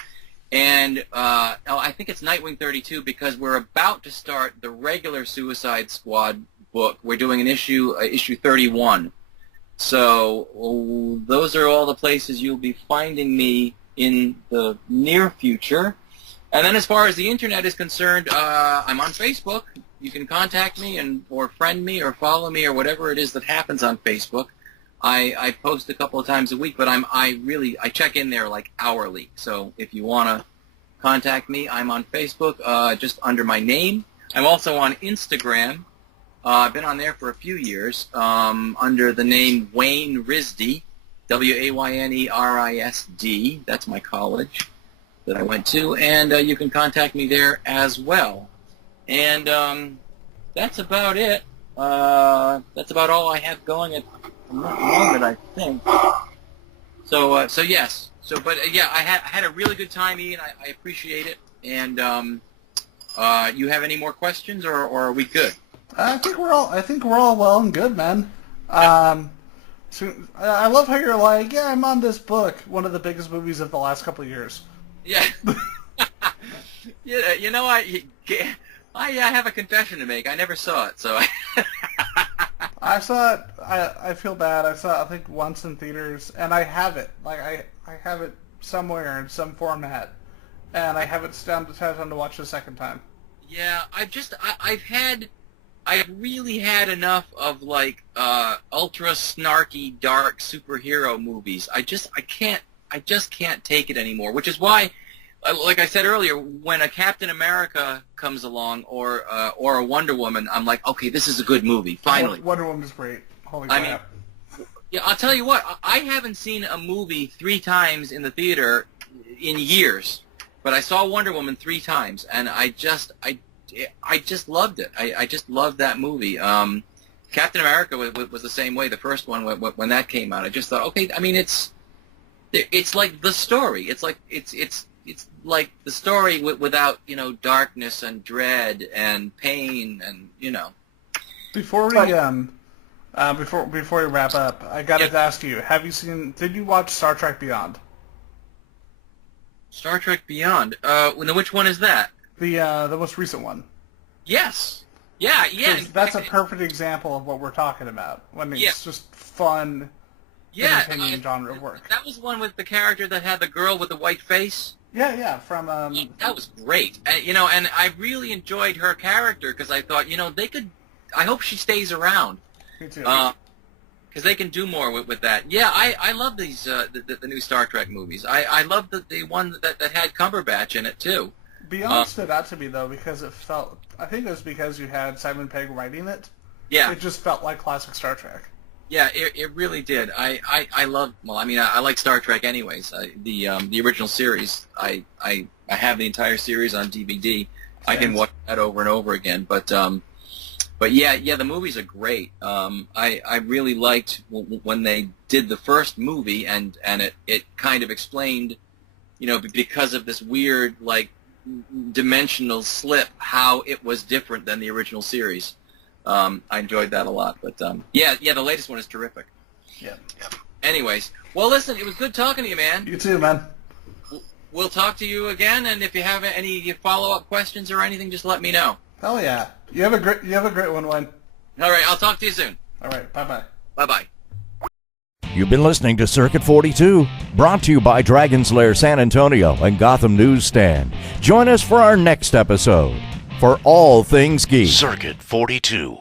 And I think it's Nightwing 32 because we're about to start the regular Suicide Squad book. We're doing an issue 31. So those are all the places you'll be finding me in the near future. And then as far as the Internet is concerned, I'm on Facebook. You can contact me or friend me or follow me or whatever it is that happens on Facebook. I post a couple of times a week, but I check in there like hourly. So if you want to contact me, I'm on Facebook just under my name. I'm also on Instagram. I've been on there for a few years under the name Wayne Risd, WayneRisd. That's my college that I went to, and you can contact me there as well. And that's about it. That's about all I have going at the moment, I think. So yes. Yeah, I had a really good time, Ian. I appreciate it. And you have any more questions, or are we good? I think we're all well and good, man. So I love how you're like, yeah, I'm on this book, one of the biggest movies of the last couple of years. Yeah. Yeah, you know, I have a confession to make. I never saw it, so I saw it. I feel bad. I saw it, I think, once in theaters, and I have it. Like I have it somewhere in some format, and I have it down to watch the second time. Yeah, I've really had enough of like ultra snarky, dark superhero movies. I just can't take it anymore. Which is why, like I said earlier, when a Captain America comes along or a Wonder Woman, I'm like, okay, this is a good movie. Finally, Wonder Woman is great. Holy crap! Yeah, I'll tell you what. I haven't seen a movie 3 times in the theater in years, but I saw Wonder Woman 3 times, and I just loved it. I just loved that movie. Captain America was the same way. The first one when that came out, I just thought, okay. I mean, it's like the story. It's like the story without darkness and dread and pain and Before we wrap up, I gotta ask you: Did you watch Star Trek Beyond? Star Trek Beyond. Which one is that? The most recent one. Yes. Yeah. That's a perfect example of what we're talking about. When it's just fun, entertaining genre of work. That was one with the character that had the girl with the white face. Yeah. From that was great. And I really enjoyed her character because I thought, they could. I hope she stays around. Me too. Because they can do more with that. Yeah, I love these the new Star Trek movies. I love the one that had Cumberbatch in it too. Beyond stood out to me though because it felt. I think it was because you had Simon Pegg writing it. Yeah. It just felt like classic Star Trek. Yeah, it really did. I love. Well, I mean, I like Star Trek anyways. The original series. I have the entire series on DVD, I can watch that over and over again. But yeah, the movies are great. I really liked when they did the first movie, and it kind of explained, because of this weird dimensional slip, how it was different than the original series. I enjoyed that a lot. But yeah, the latest one is terrific. Yeah. Anyways, well, listen, it was good talking to you, man. You too, man. We'll talk to you again, and if you have any follow-up questions or anything, just let me know. Hell yeah. You have a great one, Wayne. All right, I'll talk to you soon. All right, bye-bye. Bye-bye. You've been listening to Circuit 42, brought to you by Dragon's Lair San Antonio and Gotham Newsstand. Join us for our next episode. For all things geek. Circuit 42.